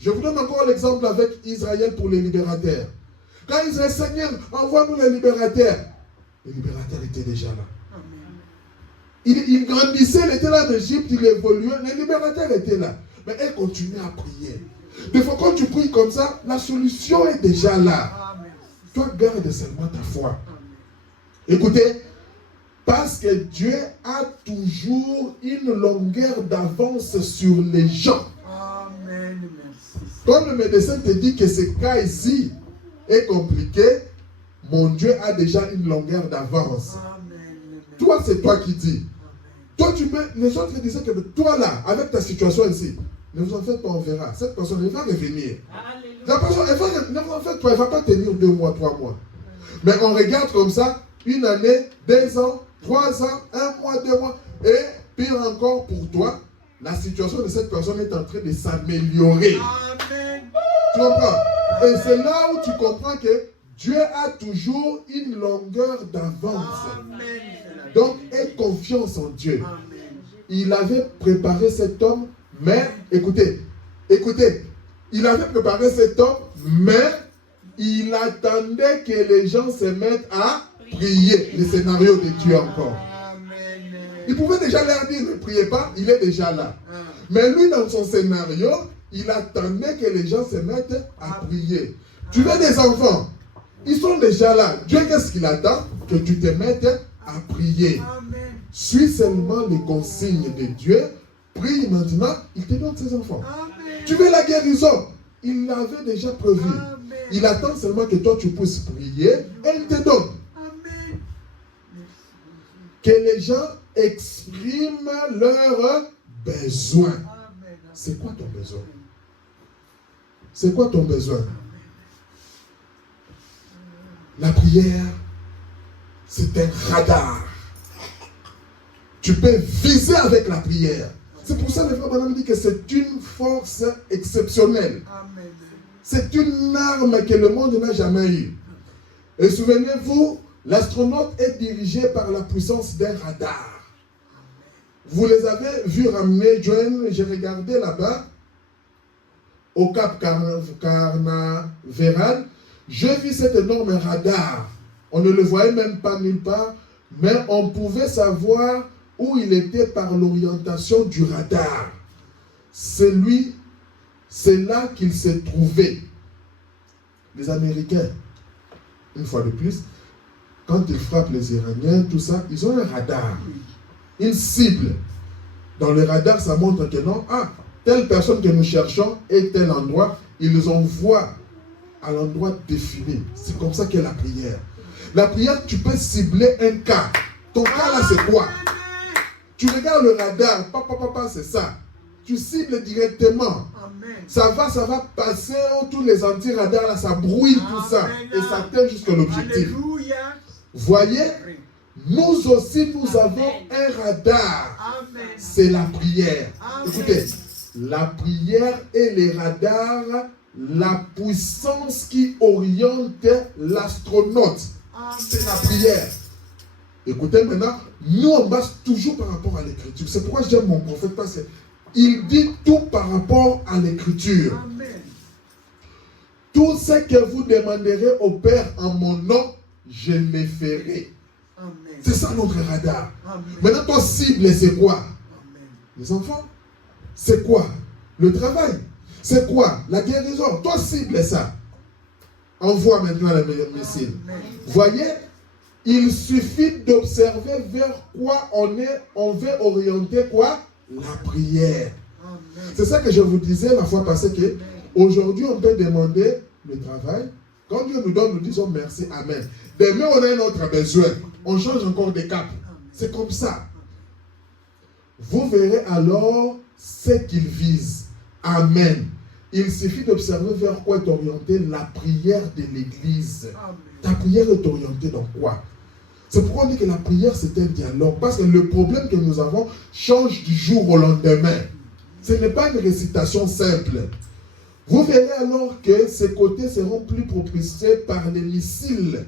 Je vous donne encore l'exemple avec Israël pour les libérateurs. Quand Israël, Seigneur, envoie-nous les libérateurs. Les libérateurs étaient déjà là. Il grandissait, il était là d'Égypte, il évoluait, les libérateurs étaient là. Mais elle continuait à prier. Des fois, quand tu pries comme ça, la solution est déjà là. Toi, garde seulement ta foi. Écoutez, parce que Dieu a toujours une longueur d'avance sur les gens. Amen. Merci. Quand le médecin te dit que ce cas ici est compliqué, mon Dieu a déjà une longueur d'avance. Toi, c'est toi qui dis. Toi, tu mets, les autres disaient que toi là, avec ta situation ici, ne vous en faites pas, on verra. Cette personne, elle va revenir. La personne, ne vous en faites pas, elle ne va pas tenir 2 mois, 3 mois. Mais on regarde comme ça, 1 année, 2 ans, 3 ans, 1 mois, 2 mois. Et pire encore pour toi, la situation de cette personne est en train de s'améliorer. Amen. Tu comprends? Et c'est là où tu comprends que Dieu a toujours une longueur d'avance. Donc, aie confiance en Dieu. Amen. Il avait préparé cet homme, mais, écoutez, il avait préparé cet homme, mais il attendait que les gens se mettent à prier. Le scénario de Dieu encore. Amen. Il pouvait déjà leur dire, ne priez pas, il est déjà là. Mais lui, dans son scénario, il attendait que les gens se mettent à prier. Tu veux des enfants, ils sont déjà là. Dieu, qu'est-ce qu'il attend? Que tu te mettes à prier. Amen. Suis seulement les consignes de Dieu. Prie maintenant, il te donne ses enfants. Amen. Tu veux la guérison? Il l'avait déjà prévu. Amen. Il attend seulement que toi tu puisses prier et il te donne. Amen. Que les gens expriment leurs besoins. Amen. C'est quoi ton besoin? C'est quoi ton besoin? La prière, c'est un radar. Tu peux viser avec la prière. C'est pour ça que le frère Branham dit que c'est une force exceptionnelle. Amen. C'est une arme que le monde n'a jamais eue. Et souvenez-vous, l'astronaute est dirigé par la puissance d'un radar. Vous les avez vus ramener, Joanne, j'ai regardé là-bas, au Cap Canaveral. J'ai vu cet énorme radar. On ne le voyait même pas nulle part, mais on pouvait savoir où il était par l'orientation du radar. C'est là qu'il s'est trouvé. Les Américains, une fois de plus, quand ils frappent les Iraniens, tout ça, ils ont un radar. Une cible. Dans le radar, ça montre que non, telle personne que nous cherchons est tel endroit. Ils envoient à l'endroit défini. C'est comme ça qu'est la prière. La prière, tu peux cibler un cas. Ton cas là, c'est quoi? Tu regardes le radar, papa, c'est ça. Tu cibles directement. Amen. Ça va passer tous les anti-radars là, ça brouille tout ça. Et ça atteint jusqu'à l'objectif. Alléluia. Voyez, nous aussi, nous avons un radar. Amen. C'est la prière. Amen. Écoutez, la prière et les radars, la puissance qui oriente l'astronaute. C'est la prière. Écoutez maintenant, nous on base toujours par rapport à l'écriture. C'est pourquoi j'aime mon prophète, parce qu'il dit tout par rapport à l'écriture. Amen. Tout ce que vous demanderez au Père en mon nom, je le ferai. Amen. C'est ça notre radar. Amen. Maintenant, ton cible, c'est quoi? Amen. Les enfants? C'est quoi? Le travail? C'est quoi? La guérison? Ton cible, c'est ça. Envoie maintenant les missiles. Voyez, il suffit d'observer vers quoi on veut orienter quoi? La prière. Amen. C'est ça que je vous disais la fois passée que aujourd'hui on peut demander le travail. Quand Dieu nous donne, nous disons merci, amen. Demain on a un autre besoin. On change encore de cap. C'est comme ça. Vous verrez alors ce qu'il vise. Amen. Il suffit d'observer vers quoi est orientée la prière de l'Église. Amen. Ta prière est orientée dans quoi? C'est pourquoi on dit que la prière c'est un dialogue. Parce que le problème que nous avons change du jour au lendemain. Ce n'est pas une récitation simple. Vous verrez alors que ces côtés seront plus propulsés par les missiles.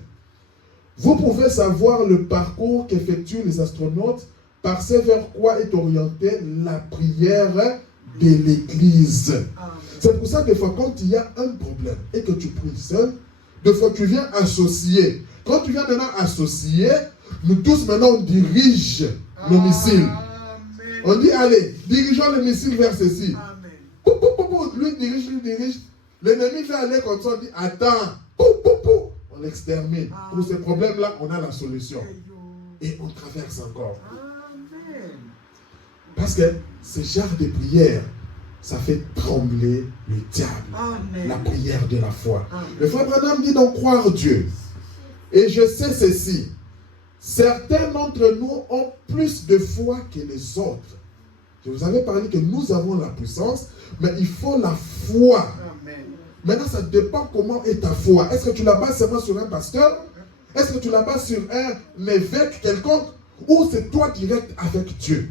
Vous pouvez savoir le parcours qu'effectuent les astronautes par ce vers quoi est orientée la prière de l'Église. Amen. C'est pour ça que des fois quand il y a un problème et que tu pries seul, des fois tu viens associer. Quand tu viens maintenant associer, nous tous maintenant on dirige nos missiles. Amen. On dit allez, dirigeons le missile vers ceci. Amen. Pou, pou, pou, pou. Lui dirige. L'ennemi fait aller comme ça, on dit attends. Pou, pou, pou. On l'extermine. Pour ces problèmes-là, on a la solution. Et on traverse encore. Amen. Parce que ce genre de prière, ça fait trembler le diable. Amen. La prière de la foi. Amen. Le frère Branham dit donc croire Dieu. Et je sais ceci. Certains d'entre nous ont plus de foi que les autres. Je vous avais parlé que nous avons la puissance, mais il faut la foi. Amen. Maintenant, ça dépend comment est ta foi. Est-ce que tu la bases seulement sur un pasteur? Est-ce que tu la bases sur un évêque quelconque? Ou c'est toi direct avec Dieu?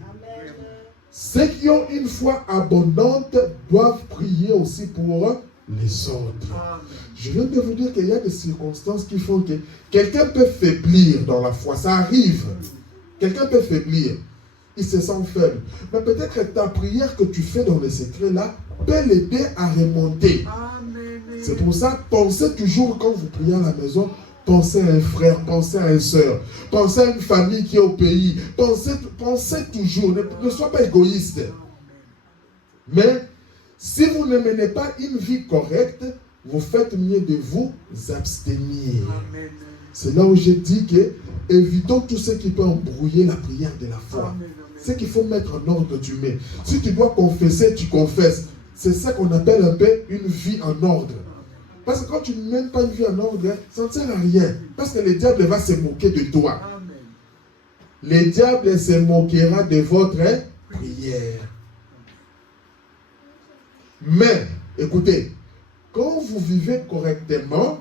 Ceux qui ont une foi abondante doivent prier aussi pour les autres. Amen. Je viens de vous dire qu'il y a des circonstances qui font que quelqu'un peut faiblir dans la foi. Ça arrive. Quelqu'un peut faiblir. Il se sent faible. Mais peut-être que ta prière que tu fais dans le secret là peut l'aider à remonter. Amen. C'est pour ça, pensez toujours quand vous priez à la maison, pensez à un frère, pensez à une soeur, pensez à une famille qui est au pays. Pensez toujours, ne sois pas égoïste. Mais si vous ne menez pas une vie correcte, vous faites mieux de vous abstenir. Amen. C'est là où j'ai dit que évitons tout ce qui peut embrouiller la prière de la foi. Amen. Ce qu'il faut mettre en ordre, tu mets. Si tu dois confesser, tu confesses. C'est ça qu'on appelle un peu une vie en ordre. Parce que quand tu ne mènes pas une vie en ordre, ça ne sert à rien. Parce que le diable va se moquer de toi. Amen. Le diable se moquera de votre prière. Mais, écoutez, quand vous vivez correctement,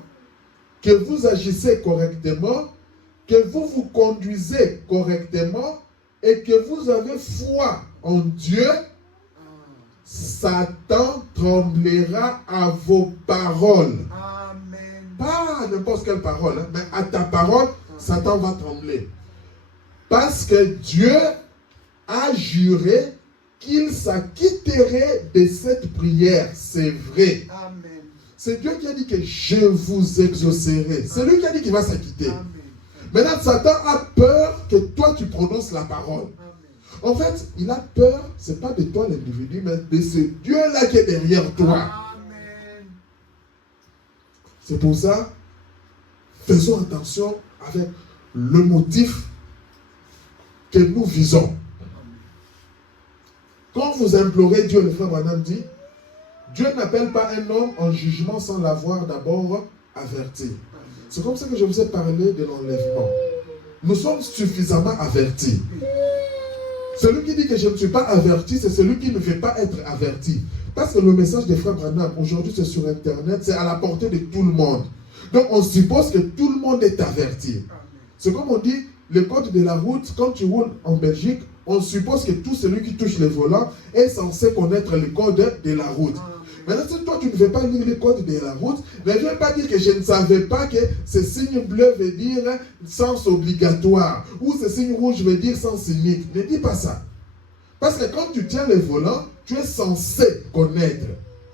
que vous agissez correctement, que vous vous conduisez correctement et que vous avez foi en Dieu, Satan tremblera à vos paroles. Amen. Pas n'importe quelle parole, hein, mais à ta parole, Satan va trembler. Parce que Dieu a juré qu'il s'acquitterait de cette prière. C'est vrai. Amen. C'est Dieu qui a dit que je vous exaucerai. C'est lui qui a dit qu'il va s'acquitter. Amen. Maintenant, Satan a peur que toi tu prononces la parole. Amen. En fait, il a peur, ce n'est pas de toi l'individu, mais de ce Dieu-là qui est derrière toi. Amen. C'est pour ça, faisons attention avec le motif que nous visons. Quand vous implorez Dieu, le frère Branham dit, Dieu n'appelle pas un homme en jugement sans l'avoir d'abord averti. C'est comme ça que je vous ai parlé de l'enlèvement. Nous sommes suffisamment avertis. Celui qui dit que je ne suis pas averti, c'est celui qui ne veut pas être averti. Parce que le message des frères Branham, aujourd'hui c'est sur Internet, c'est à la portée de tout le monde. Donc on suppose que tout le monde est averti. C'est comme on dit, le code de la route, quand tu roules en Belgique, on suppose que tout celui qui touche les volants est censé connaître le code de la route. Maintenant, si toi tu ne veux pas lire le code de la route, ne viens pas dire que je ne savais pas que ce signe bleu veut dire sens obligatoire, ou ce signe rouge veut dire sens unique. Ne dis pas ça. Parce que quand tu tiens les volants, tu es censé connaître.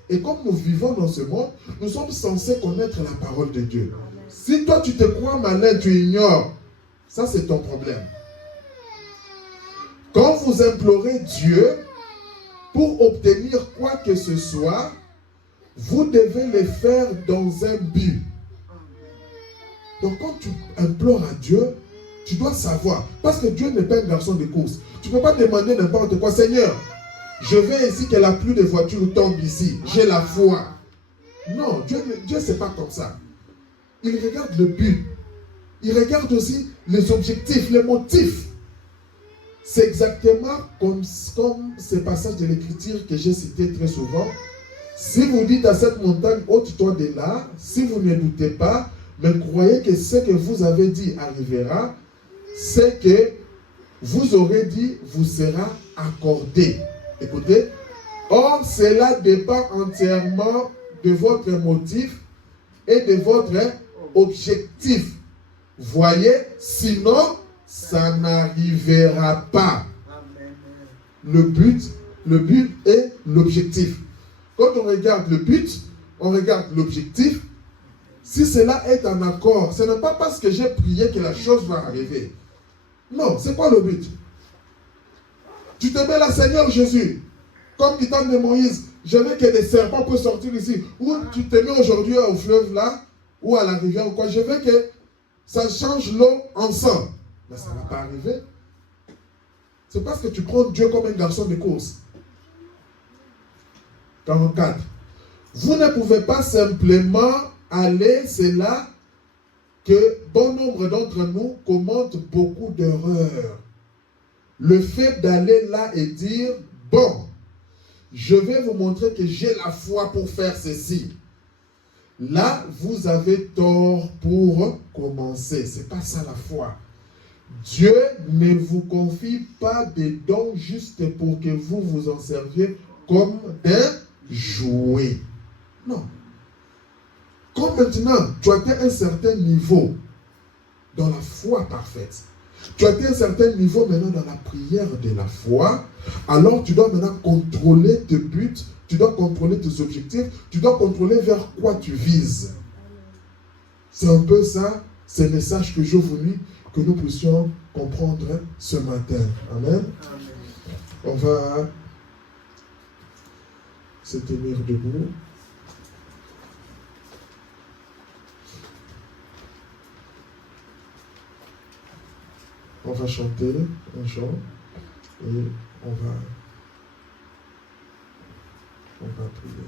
Et comme nous vivons dans ce monde, nous sommes censés connaître la parole de Dieu. Si toi tu te crois malin, tu ignores, ça c'est ton problème. Quand vous implorez Dieu pour obtenir quoi que ce soit, vous devez le faire dans un but. Donc quand tu implores à Dieu, tu dois savoir. Parce que Dieu n'est pas un garçon de course. Tu ne peux pas demander n'importe quoi. Seigneur, je veux ici que la pluie de voitures tombe ici. J'ai la foi. Non, Dieu c'est pas comme ça. Il regarde le but. Il regarde aussi les objectifs, les motifs. C'est exactement comme ces passages de l'Écriture que j'ai cités très souvent. Si vous dites à cette montagne, ôte-toi de là, si vous ne doutez pas, mais croyez que ce que vous avez dit arrivera, c'est que vous aurez dit, vous sera accordé. Écoutez, or cela dépend entièrement de votre motif et de votre objectif. Voyez, sinon, ça n'arrivera pas. Le but est l'objectif. Quand on regarde le but, on regarde l'objectif. Si cela est en accord, ce n'est pas parce que j'ai prié que la chose va arriver. Non, c'est quoi le but? Tu te mets là, Seigneur Jésus, comme du temps de Moïse, je veux que des serpents puissent sortir ici. Ou tu te mets aujourd'hui au fleuve là, ou à la rivière ou quoi, je veux que ça change l'eau en sang. Mais ça ne va pas arriver. C'est parce que tu prends Dieu comme un garçon de course. 44. Vous ne pouvez pas simplement aller, c'est là que bon nombre d'entre nous commettent beaucoup d'erreurs. Le fait d'aller là et dire, bon, je vais vous montrer que j'ai la foi pour faire ceci. Là, vous avez tort pour commencer. Ce n'est pas ça la foi. Dieu ne vous confie pas des dons juste pour que vous vous en serviez comme un jouet. Non. Comme maintenant, tu as atteint un certain niveau dans la foi parfaite. Tu as atteint un certain niveau maintenant dans la prière de la foi. Alors tu dois maintenant contrôler tes buts, tu dois contrôler tes objectifs, tu dois contrôler vers quoi tu vises. C'est un peu ça, c'est le message que je voulais que nous puissions comprendre ce matin. Amen. On va se tenir debout. On va chanter un chant et on va prier.